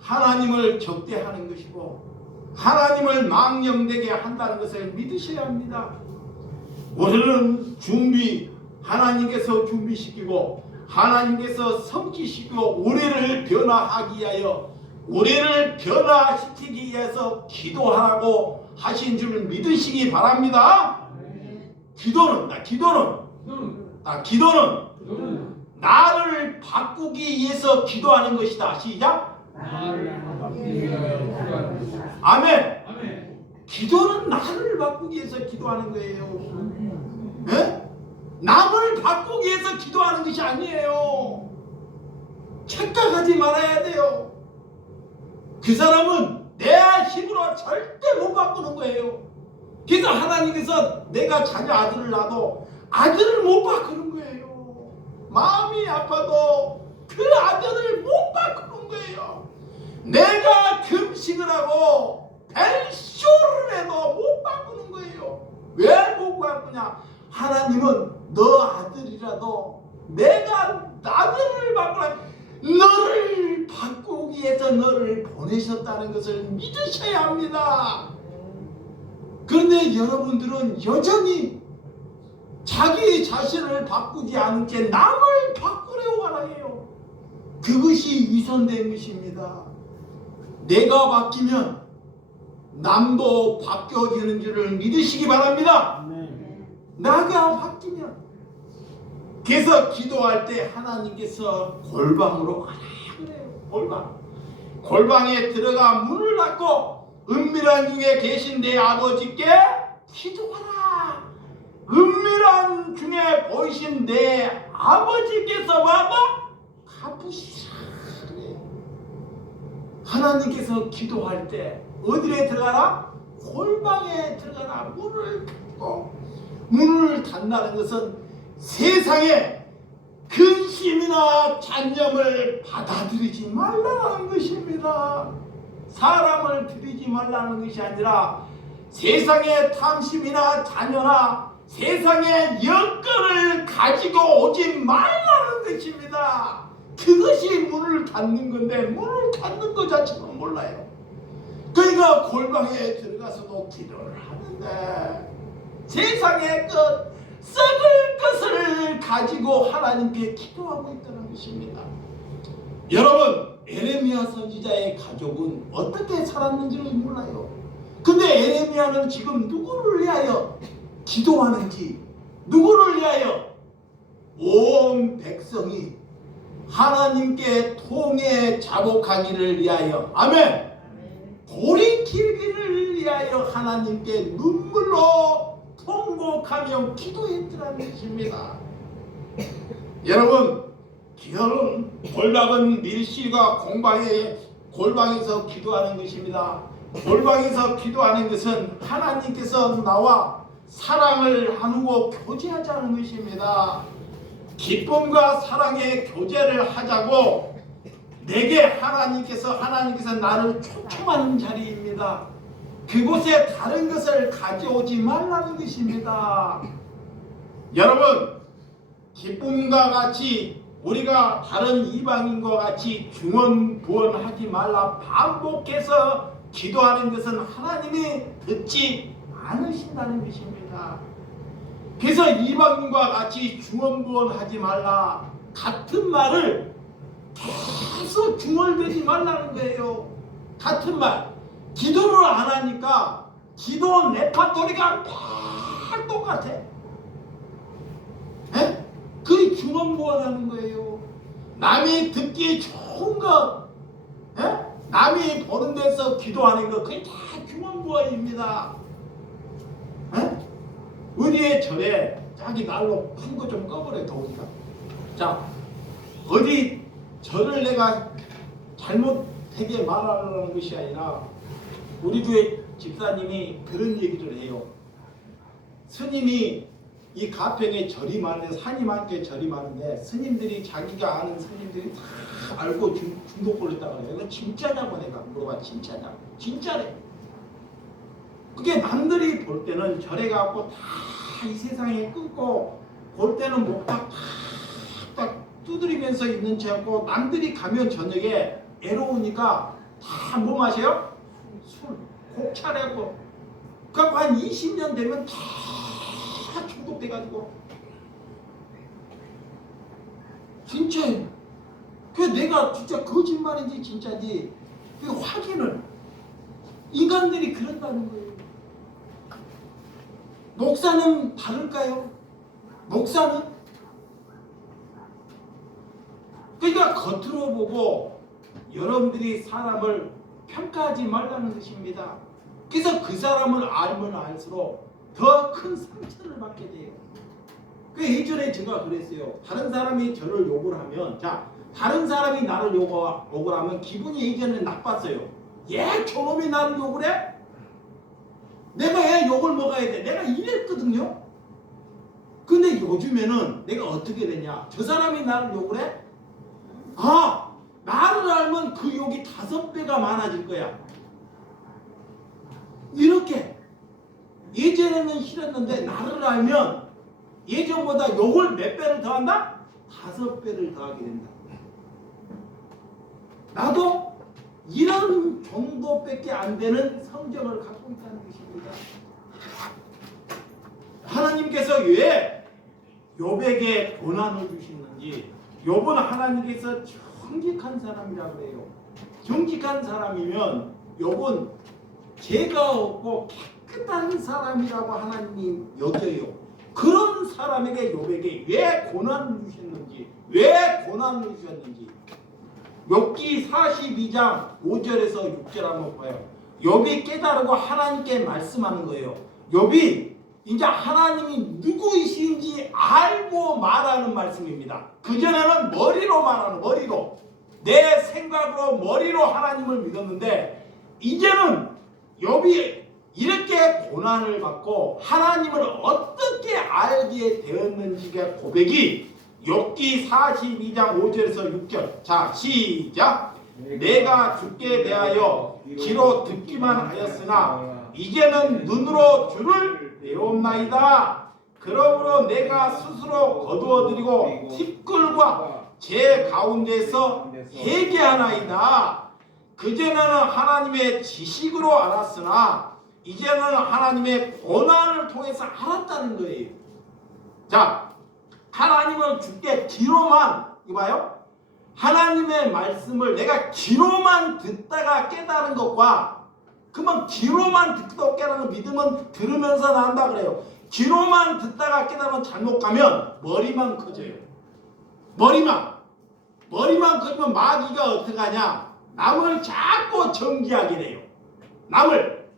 하나님을 적대하는 것이고 하나님을 망령되게 한다는 것을 믿으셔야 합니다. 우리는 하나님께서 준비시키고 하나님께서 성취시키고 우리를 변화하기 위하여 우리를 변화시키기 위해서 기도하라고 하신 줄 믿으시기 바랍니다. 기도는 나를 바꾸기 위해서 기도하는 것이다. 시작. 아멘. 기도는 나를 바꾸기 위해서 기도하는 거예요. 네? 남을 바꾸기 위해서 기도하는 것이 아니에요. 착각하지 말아야 돼요. 그 사람은 내 힘으로 절대 못 바꾸는 거예요. 그래서 하나님께서 내가 자녀 아들을 낳아도 아들을 못 바꾸는 거예요. 마음이 아파도 그 아들을 못 바꾸는 거예요. 내가 금식을 하고 벨쇼를 해도 못 바꾸는 거예요. 왜 못 바꾸냐? 하나님은 너 아들이라도 내가 아들을 바꾸라 너를 바꾸기 위해서 너를 보내셨다는 것을 믿으셔야 합니다. 그런데 여러분들은 여전히 자기 자신을 바꾸지 않은 채 남을 바꾸려고 하나요. 그것이 위선된 것입니다. 내가 바뀌면 남도 바뀌어지는 줄을 믿으시기 바랍니다. 나가 바뀌면. 그래서 기도할 때 하나님께서 골방으로 가라 그래요. 골방에 들어가 문을 닫고 은밀한 중에 계신 내 아버지께 기도하라. 은밀한 중에 보이신 내 아버지께서 갚으시라 그래요. 하나님께서 기도할 때 어디에 들어가라? 골방에 들어가라. 문을 닫고 문을 닫는다는 것은 세상에 근심이나 잔념을 받아들이지 말라는 것입니다. 사람을 들이지 말라는 것이 아니라 세상의 탐심이나 잔여나 세상의 여건을 가지고 오지 말라는 것입니다. 그것이 문을 닫는 건데 문을 닫는 것 자체는 몰라요. 그러니까 골방에 들어가서도 기도를 하는데 세상의 것, 썩을 것을 가지고 하나님께 기도하고 있다는 것입니다. 여러분, 에레미야 선지자의 가족은 어떻게 살았는지를 몰라요. 근데 에레미야는 지금 누구를 위하여 기도하는지, 누구를 위하여? 온 백성이 하나님께 통해 자복하기를 위하여, 아멘, 돌이키기를 위하여 하나님께 눈물로 통곡하며 기도했더라는 것입니다. 여러분, 기도는 골방은 밀실과 골방에서 기도하는 것입니다. 골방에서 기도하는 것은 하나님께서 나와 사랑을 나누고 교제하자는 것입니다. 기쁨과 사랑의 교제를 하자고 내게 하나님께서 나를 초청하는 자리입니다. 그곳에 다른 것을 가져오지 말라는 것입니다. 여러분, 기쁨과 같이 우리가 다른 이방인과 같이 중언부언하지 말라 반복해서 기도하는 것은 하나님이 듣지 않으신다는 것입니다. 그래서 이방인과 같이 중언부언하지 말라, 같은 말을 계속 중얼대지 말라는 거예요. 같은 말. 기도를 안 하니까 기도 레파토리가 다 똑같아. 그게 중언부언하는 거예요. 남이 듣기 좋은 것, 남이 보는 데서 기도하는 것, 그게 다 중언부언입니다. 어디에 절에 자기 날로 큰 거 좀 꺼버려, 더우니까. 자, 어디 절을 내가 잘못되게 말하려는 것이 아니라 우리 교회 집사님이 그런 얘기를 해요. 스님이 이 가평에 절이 많은데, 산이 많게 절이 많은데 스님들이 자기가 아는 스님들이 다 알고 중독 걸렸다고 그래요. 이거 진짜냐고 내가 물어봐. 진짜냐고. 진짜래. 그게 남들이 볼 때는 절에 가고 다 이 세상에 끊고 볼 때는 목탁 탁탁 두드리면서 있는 채하고, 남들이 가면 저녁에 애로우니까 다 뭐 마셔요? 술, 곡차래고. 그래갖고 한 20년 되면 다 중독돼가지고. 진짜예요. 그 내가 진짜 거짓말인지 진짜인지 그 확인을, 인간들이 그런다는 거예요. 목사는 다를까요? 목사는? 그러니까 겉으로 보고 여러분들이 사람을 평가하지 말라는 것입니다. 그래서 그 사람을 알면 알수록 더 큰 상처를 받게 돼요. 그 예전에 제가 그랬어요. 다른 사람이 저를 욕을 하면, 자, 다른 사람이 나를 욕을 하면 기분이 예전에 나빴어요. 얘 저놈이 나를 욕을 해? 내가 왜 욕을 먹어야 돼? 내가 이랬거든요. 근데 요즘에는 내가 어떻게 되냐? 저 사람이 나를 욕을 해? 아, 나를 알면 그 욕이 5배가 많아질 거야. 이렇게. 예전에는 싫었는데 나를 알면 예전보다 욕을 몇 배를 더한다? 5배를 더하게 된다. 나도 이런 정도밖에 안 되는 성정을 갖고 있다는 것입니다. 하나님께서 왜 욥에게 고난을 주시는지, 욥은 하나님께서 정직한 사람이라고 그래요. 정직한 사람이면 욥은 죄가 없고 깨끗한 사람이라고 하나님이 여겨요. 그런 사람에게, 욥에게 왜 고난을 주셨는지, 욥기 42장 5절에서 6절 한번 봐요. 욥이 깨달고 하나님께 말씀하는 거예요. 욥이 이제 하나님이 누구이신지 알고 말하는 말씀입니다. 그전에는 머리로 말하는, 머리로, 내 생각으로 머리로 하나님을 믿었는데, 이제는 욥이 이렇게 고난을 받고 하나님을 어떻게 알게 되었는지가 고백이 욥기 42장 5절에서 6절. 자, 시작. 내가 주께 대하여 귀로 듣기만 하였으나 이제는 눈으로 주를 배웠나이다. 그러므로 내가 스스로 거두어드리고 티끌과 제 가운데서 회개하나이다. 그전에는 하나님의 지식으로 알았으나 이제는 하나님의 고난을 통해서 알았다는 거예요. 자, 하나님을 죽게 귀로만, 이봐요, 하나님의 말씀을 내가 귀로만 듣다가 깨달은 것과, 그러면 귀로만 듣고 깨달은 믿음은 들으면서 난다 그래요. 귀로만 듣다가 깨달으면 잘못 가면 머리만 커져요. 머리만 커지면 마귀가 어떻게 하냐, 남을 자꾸 정죄하게 돼요. 남을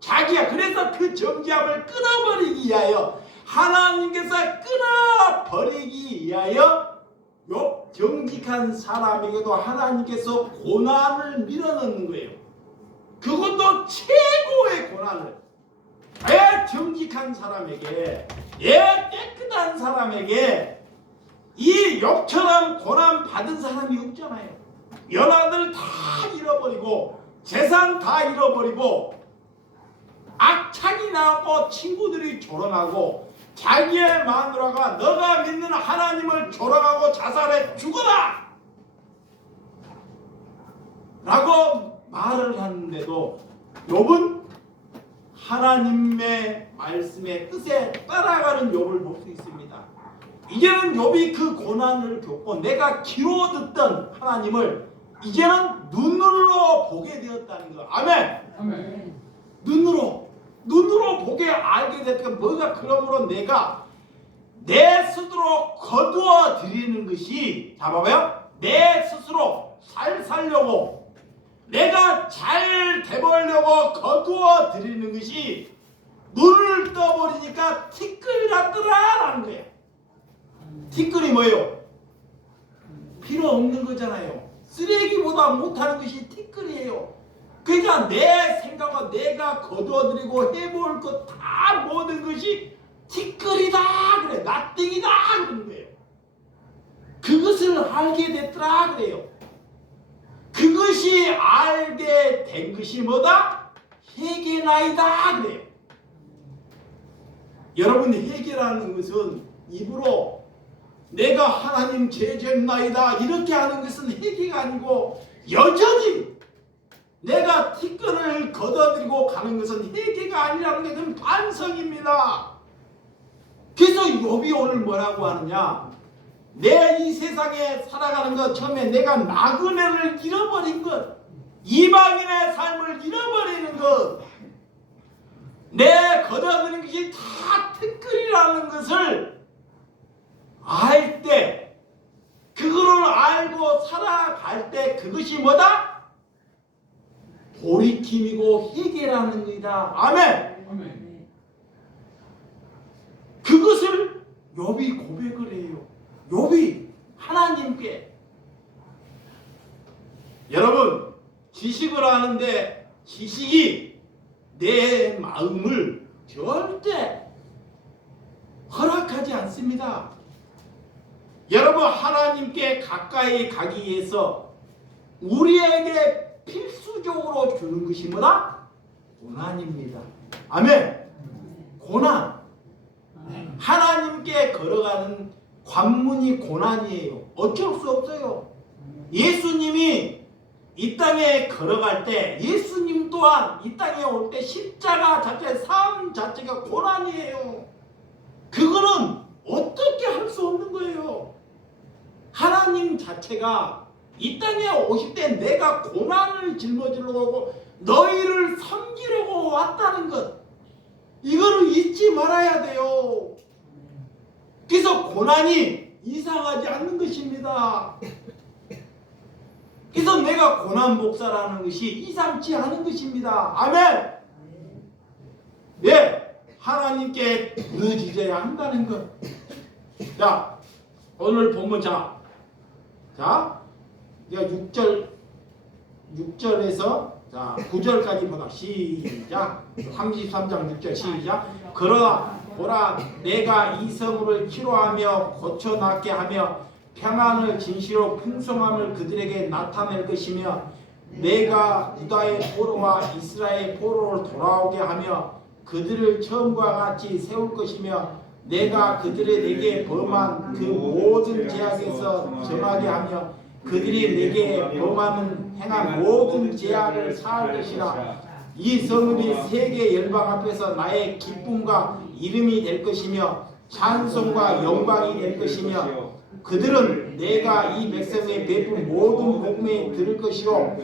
자기야. 그래서 그 정죄함을 끊어버리기 위하여, 하나님께서 끊어버리기 위하여 요 정직한 사람에게도 하나님께서 고난을 밀어넣는 거예요. 그것도 최고의 고난을. 정직한 사람에게, 깨끗한 사람에게 이 욥처럼 고난 받은 사람이 없잖아요. 연하들 다 잃어버리고 재산 다 잃어버리고 악착이 나고 친구들이 조롱하고 자기의 마누라가 너가 믿는 하나님을 조롱하고 자살해 죽어라 라고 말을 하는데도 욥은 하나님의 말씀의 뜻에 따라가는 욥을 볼 수 있습니다. 이제는 욥이 그 고난을 겪고 내가 귀로 듣던 하나님을 이제는 눈으로 보게 되었다는 거. 아멘. 아멘. 눈으로 보게 알게 됐고, 뭐가 그러므로 내가 내 스스로 거두어 드리는 것이, 잡아봐요, 내 스스로 살려고 내가 잘 돼보려고 거두어 드리는 것이 눈을 떠버리니까 티끌이 났더라라는 거예요. 티끌이 뭐예요? 필요 없는 거잖아요. 쓰레기보다 못하는 것이 티끌이에요. 그러니까 내 생각과 내가 거두어드리고 해볼 것 다 모든 것이 티끌이다 그래, 나띵이다 그러는 거예요. 그것을 알게 됐더라 그래요. 그것이 알게 된 것이 뭐다? 회개나이다 그래요. 여러분, 회개라는 것은 입으로 내가 하나님 죄졌나이다 이렇게 하는 것은 회개가 아니고, 여전히 내가 티끌을 걷어들이고 가는 것은 회개가 아니라는 게 그 반성입니다. 그래서 욥이 오늘 뭐라고 하느냐, 내 이 세상에 살아가는 것, 처음에 내가 나그네를 잃어버린 것, 이방인의 삶을 잃어버리는 것, 내 걷어들인 것이 다 티끌이라는 것을 알 때, 그거를 알고 살아갈 때 그것이 뭐다? 돌이킴이고 회개라는 것이다. 아멘. 아멘. 그것을 욥이 고백을 해요. 욥이 하나님께. 여러분, 지식을 하는데 지식이 내 마음을 절대 허락하지 않습니다. 여러분, 하나님께 가까이 가기 위해서 우리에게 필수적으로 주는 것이 뭐다? 고난입니다. 아멘. 고난. 하나님께 걸어가는 관문이 고난이에요. 어쩔 수 없어요. 예수님이 이 땅에 걸어갈 때, 예수님 또한 이 땅에 올 때 십자가 자체, 삶 자체가 고난이에요. 그거는 어떻게 할 수 없는 거예요. 하나님 자체가 이 땅에 오실 때 내가 고난을 짊어지려고 하고 너희를 섬기려고 왔다는 것, 이거를 잊지 말아야 돼요. 그래서 고난이 이상하지 않는 것입니다. 그래서 내가 고난 목사라는 것이 이상치 않은 것입니다. 아멘. 네, 하나님께 부르짖어야 한다는 것. 자, 오늘 본문 자, 내가 6절에서 자 9절까지 보다. 시작. 33장 6절 시작. 그러나 보라, 내가 이 성읍을 치료하며 고쳐낫게 하며 평안을 진실로 풍성함을 그들에게 나타낼 것이며, 내가 유다의 포로와 이스라엘의 포로를 돌아오게 하며 그들을 처음과 같이 세울 것이며, 내가 그들의 내게 범한 그 모든 죄악에서 정하게 하며 그들이 내게 범하는 행한 모든 죄악을 사할 것이라. 이 성읍이 세계 열방 앞에서 나의 기쁨과 이름이 될 것이며 찬송과 영광이 될 것이며 그들은 내가 이 백성에 베푼 모든 복음에 들을 것이요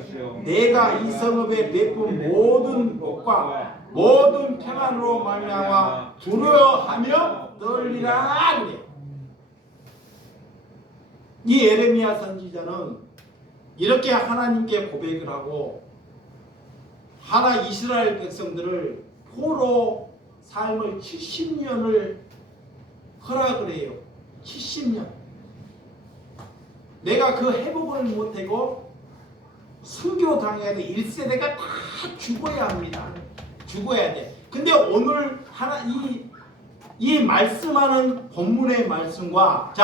내가 이 성읍에 베푼 모든 복과 모든 평안으로 말미암아 두려워하며 떨리라. 이 예레미야 선지자는 이렇게 하나님께 고백을 하고 하나 이스라엘 백성들을 포로 삶을 70년을 허락을 해요. 70년. 내가 그 회복을 못하고 순교당해야 돼. 1세대가 다 죽어야 합니다. 죽어야 돼. 근데 오늘 이 말씀하는 본문의 말씀과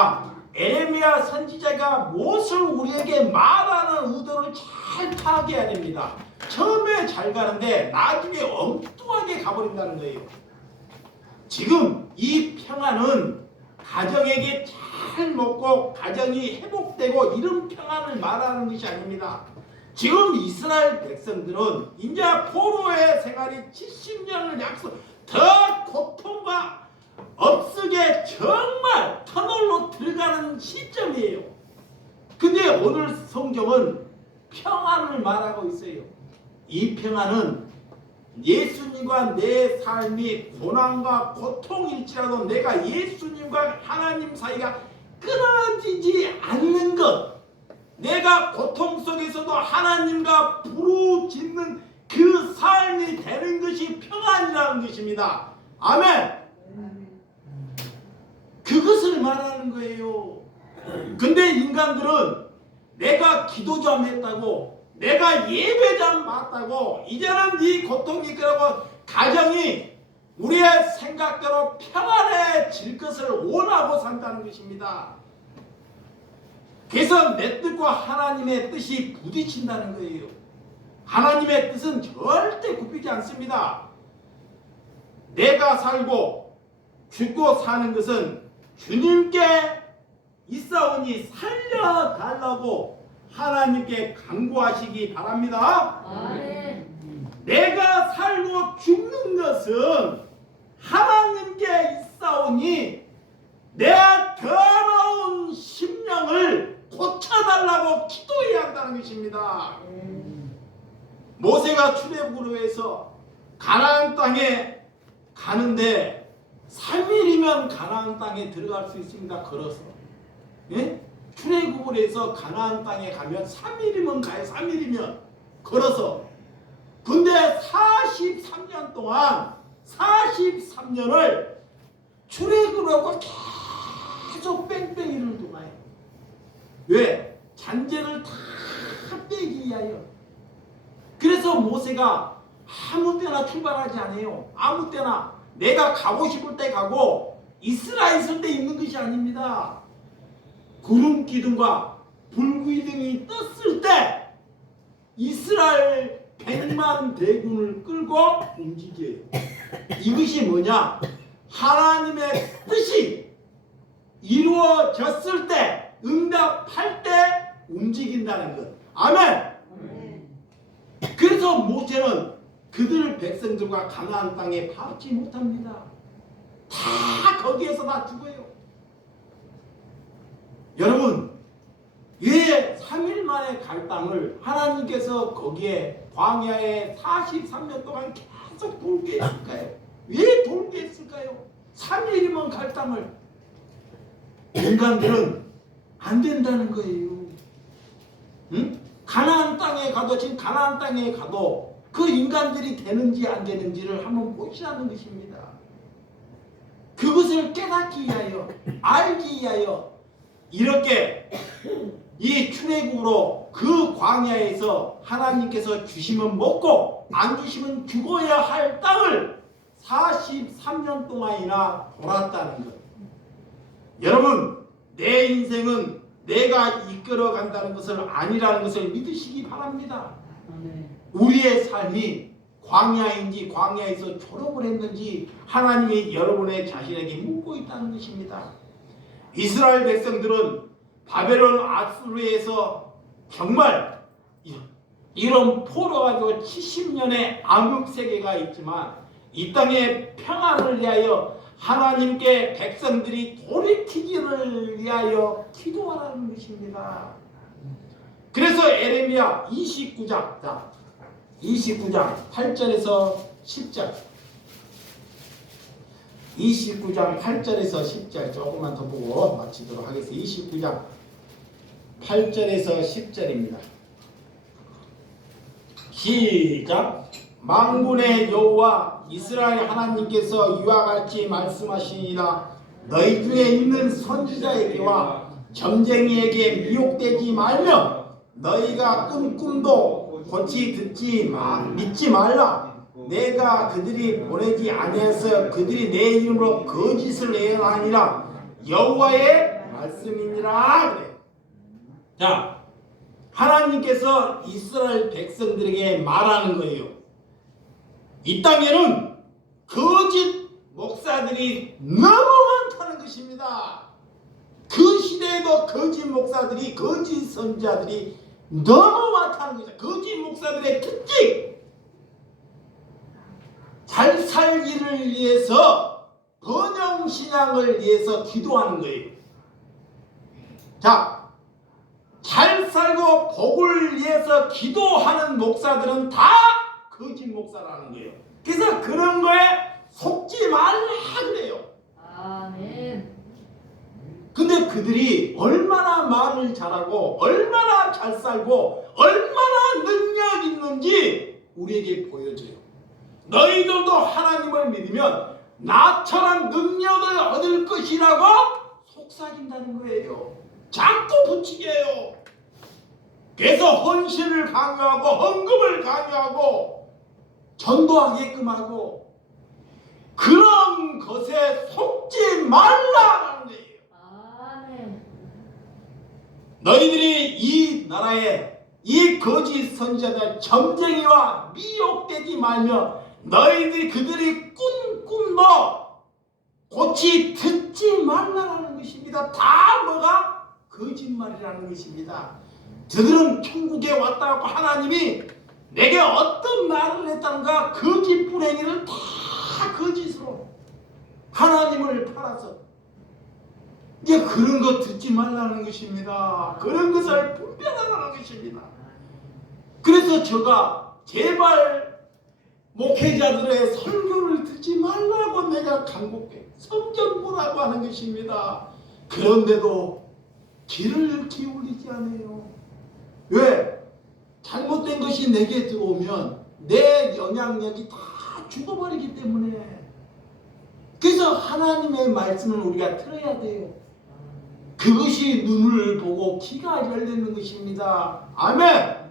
에레미야 선지자가 무엇을 우리에게 말하는 의도를 잘 파악해야 됩니다. 처음에 잘 가는데 나중에 엉뚱하게 가버린다는 거예요. 지금 이 평안은 가정에게 잘 먹고 가정이 회복되고 이런 평안을 말하는 것이 아닙니다. 지금 이스라엘 백성들은 이제 포로의 생활이 70년을 약속 더 고통과 업속에 정말 터널로 들어가는 시점이에요. 근데 오늘 성경은 평안을 말하고 있어요. 이 평안은 예수님과 내 삶이 고난과 고통일지라도 내가 예수님과 하나님 사이가 끊어지지 않는 것, 내가 고통 속에서도 하나님과 부르짖는 그 삶이 되는 것이 평안이라는 것입니다. 아멘. 그것을 말하는 거예요. 근데 인간들은 내가 기도 좀 했다고, 내가 예배 좀 받다고, 이제는 네 고통이 그러고 가정이 우리의 생각대로 평안해질 것을 원하고 산다는 것입니다. 그래서 내 뜻과 하나님의 뜻이 부딪힌다는 거예요. 하나님의 뜻은 절대 굽히지 않습니다. 내가 살고 죽고 사는 것은 주님께 있사오니 살려달라고 하나님께 간구하시기 바랍니다. 내가 살고 죽는 것은 하나님께 있사오니 내 더러운 심령을 고쳐달라고 기도해야 한다는 것입니다. 모세가 출애굽으로 해서 가나안 땅에 가는데 3일이면 가나안 땅에 들어갈 수 있습니다. 걸어서. 예? 출애굽을 해서 가나안 땅에 가면 3일이면 가요. 3일이면 걸어서. 근데 43년 동안 43년을 출애굽을 하고 계속 뺑뺑이를 돌아요. 왜? 잔재를 다 빼기 위하여. 그래서 모세가 아무 때나 출발하지 않아요. 아무 때나 내가 가고 싶을 때 가고 있으라 있을 때 있는 것이 아닙니다. 구름 기둥과 불기둥이 떴을 때 이스라엘 100만 대군을 끌고 움직여요. 이것이 뭐냐? 하나님의 뜻이 이루어졌을 때, 응답할 때 움직인다는 것. 아멘. 그래서 모세는 그들 백성들과 가나안 땅에 파지 못합니다. 다 거기에서 다 죽어요. 여러분, 왜 3일 만에 갈 땅을 하나님께서 거기에 광야에 43년 동안 계속 돌게 했을까요? 왜 돌게 했을까요? 3일이면 갈 땅을. 인간들은 안 된다는 거예요. 응? 가나안 땅에 가도, 지금 가나안 땅에 가도 그 인간들이 되는지 안 되는지를 한번 보시라는 것입니다. 그것을 깨닫기 위하여, 알기 위하여 이렇게 이 출애굽으로 그 광야에서 하나님께서 주시면 먹고 안 주시면 죽어야 할 땅을 43년 동안이나 돌았다는 것. 여러분, 내 인생은 내가 이끌어 간다는 것을 아니라는 것을 믿으시기 바랍니다. 우리의 삶이 광야인지 광야에서 졸업을 했는지 하나님이 여러분의 자신에게 묻고 있다는 것입니다. 이스라엘 백성들은 바벨론 아수르에서 정말 이런 포로가지고 70년의 암흑 세계가 있지만 이 땅의 평안을 위하여 하나님께 백성들이 돌이키기를 위하여 기도하라는 것입니다. 그래서 에레미야 29장 8절에서 10절 29장 8절에서 10절 조금만 더 보고 마치도록 하겠습니다. 29장 8절에서 10절입니다. 시작. 만군의 여호와 이스라엘 하나님께서 이와 같이 말씀하시니라. 너희 중에 있는 선지자에게와 점쟁이에게 미혹되지 말며 너희가 꾼 꿈도 고치 믿지 말라. 내가 그들이 보내지 아니해서 그들이 내 이름으로 거짓을 행하니라. 여호와의 말씀이니라. 그래. 자, 하나님께서 이스라엘 백성들에게 말하는 거예요. 이 땅에는 거짓 목사들이 너무 많다는 것입니다. 그 시대에도 거짓 목사들이, 거짓 선지자들이 너무 많다는 것이다. 거짓 목사들의 특징, 잘 살기를 위해서, 번영신앙을 위해서 기도하는 거예요. 자, 잘 살고 복을 위해서 기도하는 목사들은 다 거짓 목사라는 거예요. 그래서 그런 거에 속지 말라 그래요. 아멘. 근데 그들이 얼마나 말을 잘하고 얼마나 잘 살고 얼마나 능력 있는지 우리에게 보여줘요. 너희들도 하나님을 믿으면 나처럼 능력을 얻을 것이라고 속삭인다는 거예요. 자꾸 부추게 해요. 그래서 헌신을 강요하고 헌금을 강요하고 전도하게끔 하고 그런 것에 속지 말라라는 거예요. 아멘. 너희들이 이 나라에 이 거짓 선지자들 점쟁이와 미혹되지 말며 너희들이 그들이 꾼 꿈도 고치 듣지 말라라는 것입니다. 다 뭐가 거짓말이라는 것입니다. 저들은 천국에 왔다고 하나님이 내게 어떤 말을 했다는가 거짓 불행이를 다 거짓으로 하나님을 팔아서 이제 그런 거 듣지 말라는 것입니다. 그런 것을 분별하라는 것입니다. 그래서 제가 제발 목회자들의 설교를 듣지 말라고 내가 간곡해 성경 보라고 하는 것입니다. 그런데도 귀를 기울이지 않아요. 왜? 잘못된 것이 내게 들어오면 내 영향력이 다 죽어버리기 때문에. 그래서 하나님의 말씀을 우리가 들어야 돼요. 그것이 눈을 보고 귀가 열리는 것입니다. 아멘.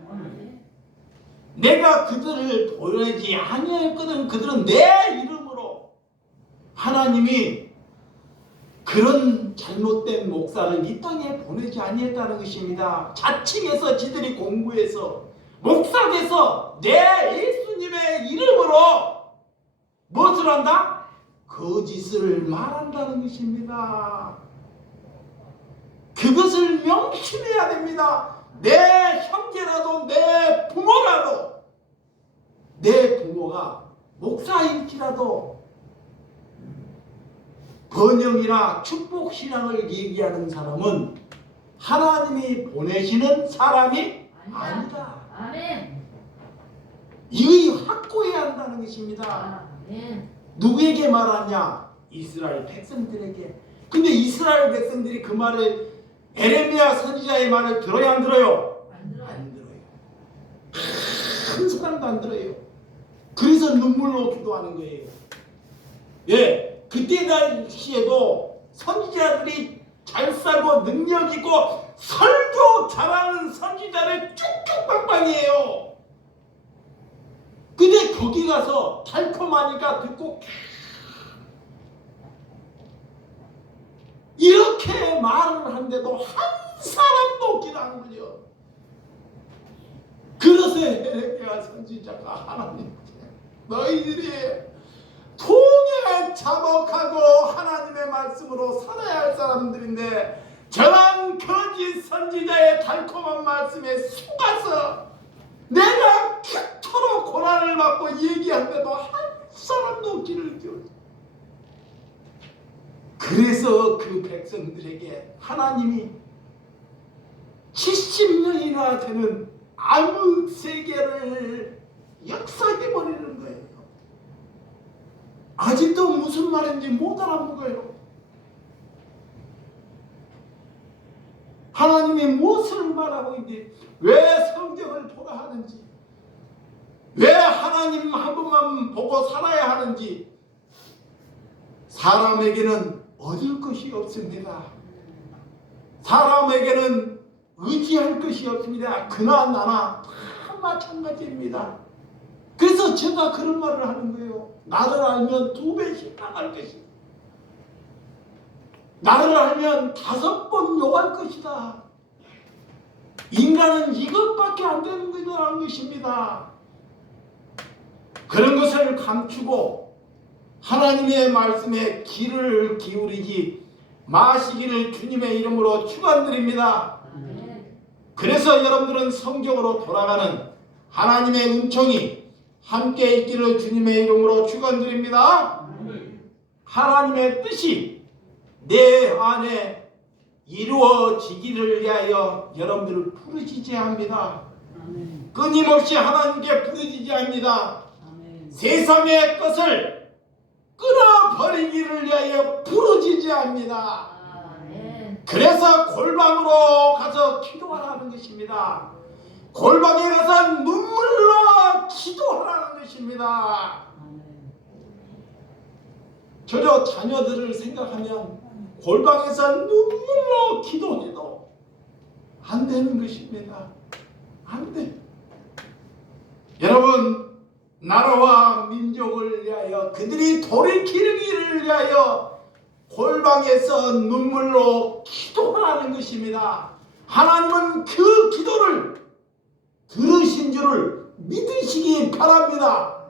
내가 그들을 보내지 아니했거든. 그들은 내 이름으로 하나님이 그런 잘못된 목사를 이 땅에 보내지 아니했다는 것입니다. 자칭해서 지들이 공부해서 목사 돼서 내 예수님의 이름으로 무엇을 한다? 거짓을 말한다는 것입니다. 그것을 명심해야 됩니다. 내 형제라도 내 부모라도 내 부모가 목사일지라도 번영이나 축복신앙을 얘기하는 사람은 하나님이 보내시는 사람이 아니다. 아멘. 이의 확고해야 한다는 것입니다. 아멘. 누구에게 말하냐? 이스라엘 백성들에게. 근데 이스라엘 백성들이 그 말을 에레미야 선지자의 말을 들어야 안 들어요? 안 들어요. 안 들어요. 한 사람도 안 들어요. 그래서 눈물로 기도하는 거예요. 예, 그때 당시에도 선지자들이 잘 살고 능력 있고 설교 잘하는 선지자를 쭉쭉 빵빵이에요. 근데 거기 가서 달콤하니까 듣고 이렇게 말을 하는데도 한 사람도 귀 안 들려. 그래서 에레미야 선지자가 하나님께 너희들이 통에 자복하고 하나님의 말씀으로 살아야 할 사람들인데 저런 거짓 선지자의 달콤한 말씀에 속아서 내가 그토록 고난을 받고 얘기하는데도 한 사람도 길을 기울여. 그래서 그 백성들에게 하나님이 70년이나 되는 암흑 세계를 역사해 버리는 거예요. 아직도 무슨 말인지 못 알아먹어요. 하나님이 무엇을 말하고 있는지, 왜 성경을 보라 하는지, 왜 하나님 한 분만 보고 살아야 하는지, 사람에게는 얻을 것이 없습니다. 사람에게는 의지할 것이 없습니다. 그나 나나 다 마찬가지입니다. 그래서 제가 그런 말을 하는 거예요. 나를 알면 2배씩 나갈 것이다. 나를 알면 5번 욕할 것이다. 인간은 이것밖에 안 되는 거라는 것입니다. 그런 것을 감추고 하나님의 말씀에 귀를 기울이지 마시기를 주님의 이름으로 축원드립니다. 그래서 여러분들은 성경으로 돌아가는 하나님의 은총이 함께 있기를 주님의 이름으로 축원드립니다. 하나님의 뜻이 내 안에 이루어지기를 위하여 여러분들을 부르짖어야 합니다. 끊임없이 하나님께 부르짖어야 합니다. 세상의 것을 끊어버리기를 위하여 부르짖어야 합니다. 그래서 골방으로 가서 기도하라는 것입니다. 골방에 가서 눈물로 기도하라는 것입니다. 저저 자녀들을 생각하면 골방에서 눈물로 기도해도 안 되는 것입니다. 안 돼. 여러분, 나라와 민족을 위하여 그들이 돌이키기를 위하여 골방에서 눈물로 기도하라는 것입니다. 하나님은 그 기도를 들으신 줄을 믿으시기 바랍니다.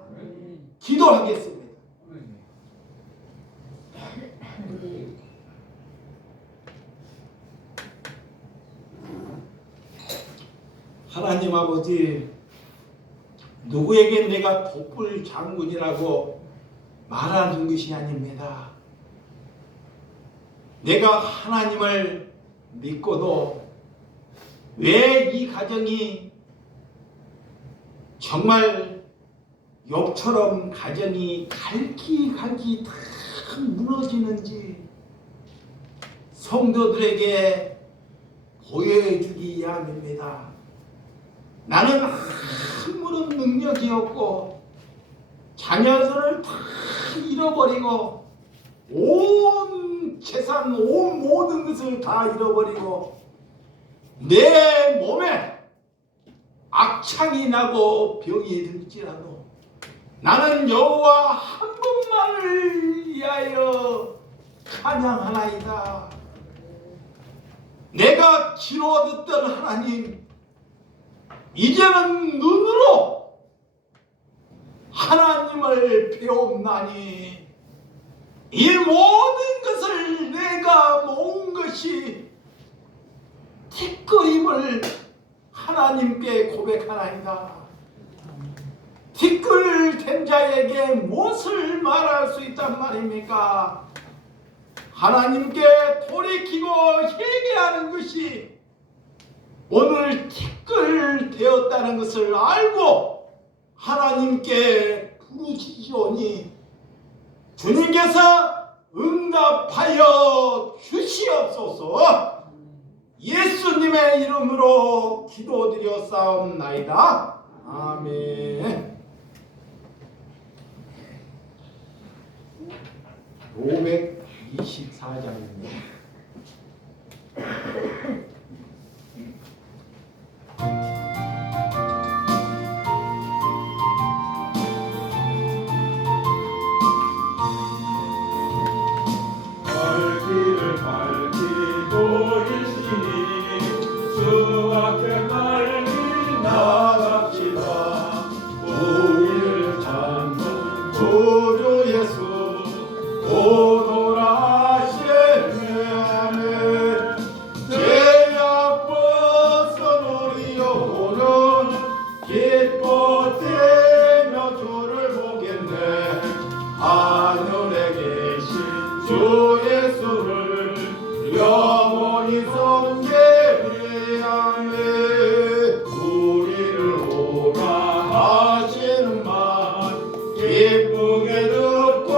기도하겠습니다. 하나님 아버지, 누구에게 내가 독불 장군이라고 말하는 것이 아닙니다. 내가 하나님을 믿고도 왜 이 가정이 정말 욕처럼 가정이 갈기갈기 다 무너지는지 성도들에게 보여주기 위함입니다. 나는 아무런 능력이 없고 자녀들을 다 잃어버리고 온 재산, 온 모든 것을 다 잃어버리고 내 몸에 악창이 나고 병이 들지라도 나는 여호와 한 분만을 위하여 찬양하나이다. 내가 귀로 듣던 하나님, 이제는 눈으로 하나님을 배움나니 이 모든 것을 내가 모은 것이 티끌임을 하나님께 고백하나이다. 티끌된 자에게 무엇을 말할 수 있단 말입니까? 하나님께 돌이키고 회개하는 것이 오늘 티끌 되었다는 것을 알고 하나님께 부르짖으오니 주님께서 응답하여 주시옵소서. 예수님의 이름으로 기도드렸사옵나이다. 아멘. 524장입니다. 길을 밝히고 일시니 주 앞에 빨리 나갑시다. 우리를 찾는 구주 예수 오노라 시에네 주 예수를 영원히 섬기리하네. 우리를 오라 하시는 말 기쁘게 듣고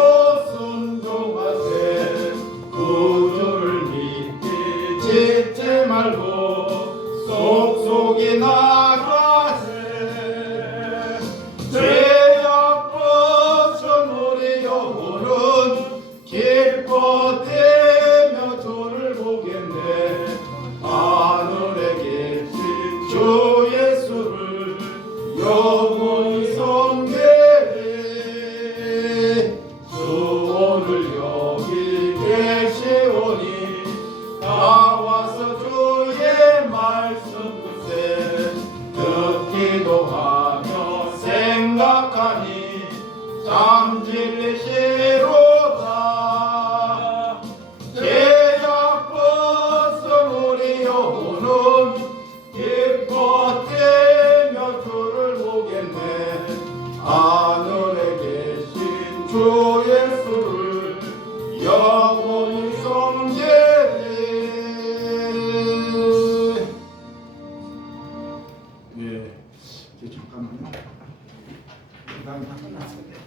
순종하세. 구주를 믿기 짓지 말고 속속이 나가세. 죄악 벗은 우리 영혼은 기뻐되며 주를 보겠네. 하늘에 계신 주 예수를 영원히 섬기리. 주 오늘 여기 계시오니 나와서 주의 말씀 듣세. 듣기도 하며 생각하니 참 진리시로다. 죄악 벗은 우리 영혼은 기뻐되며 주를 보겠네. 하늘에 계신 주 예수를 영원히 섬기리. 네, 이제 잠깐만요. 난 끝났어요.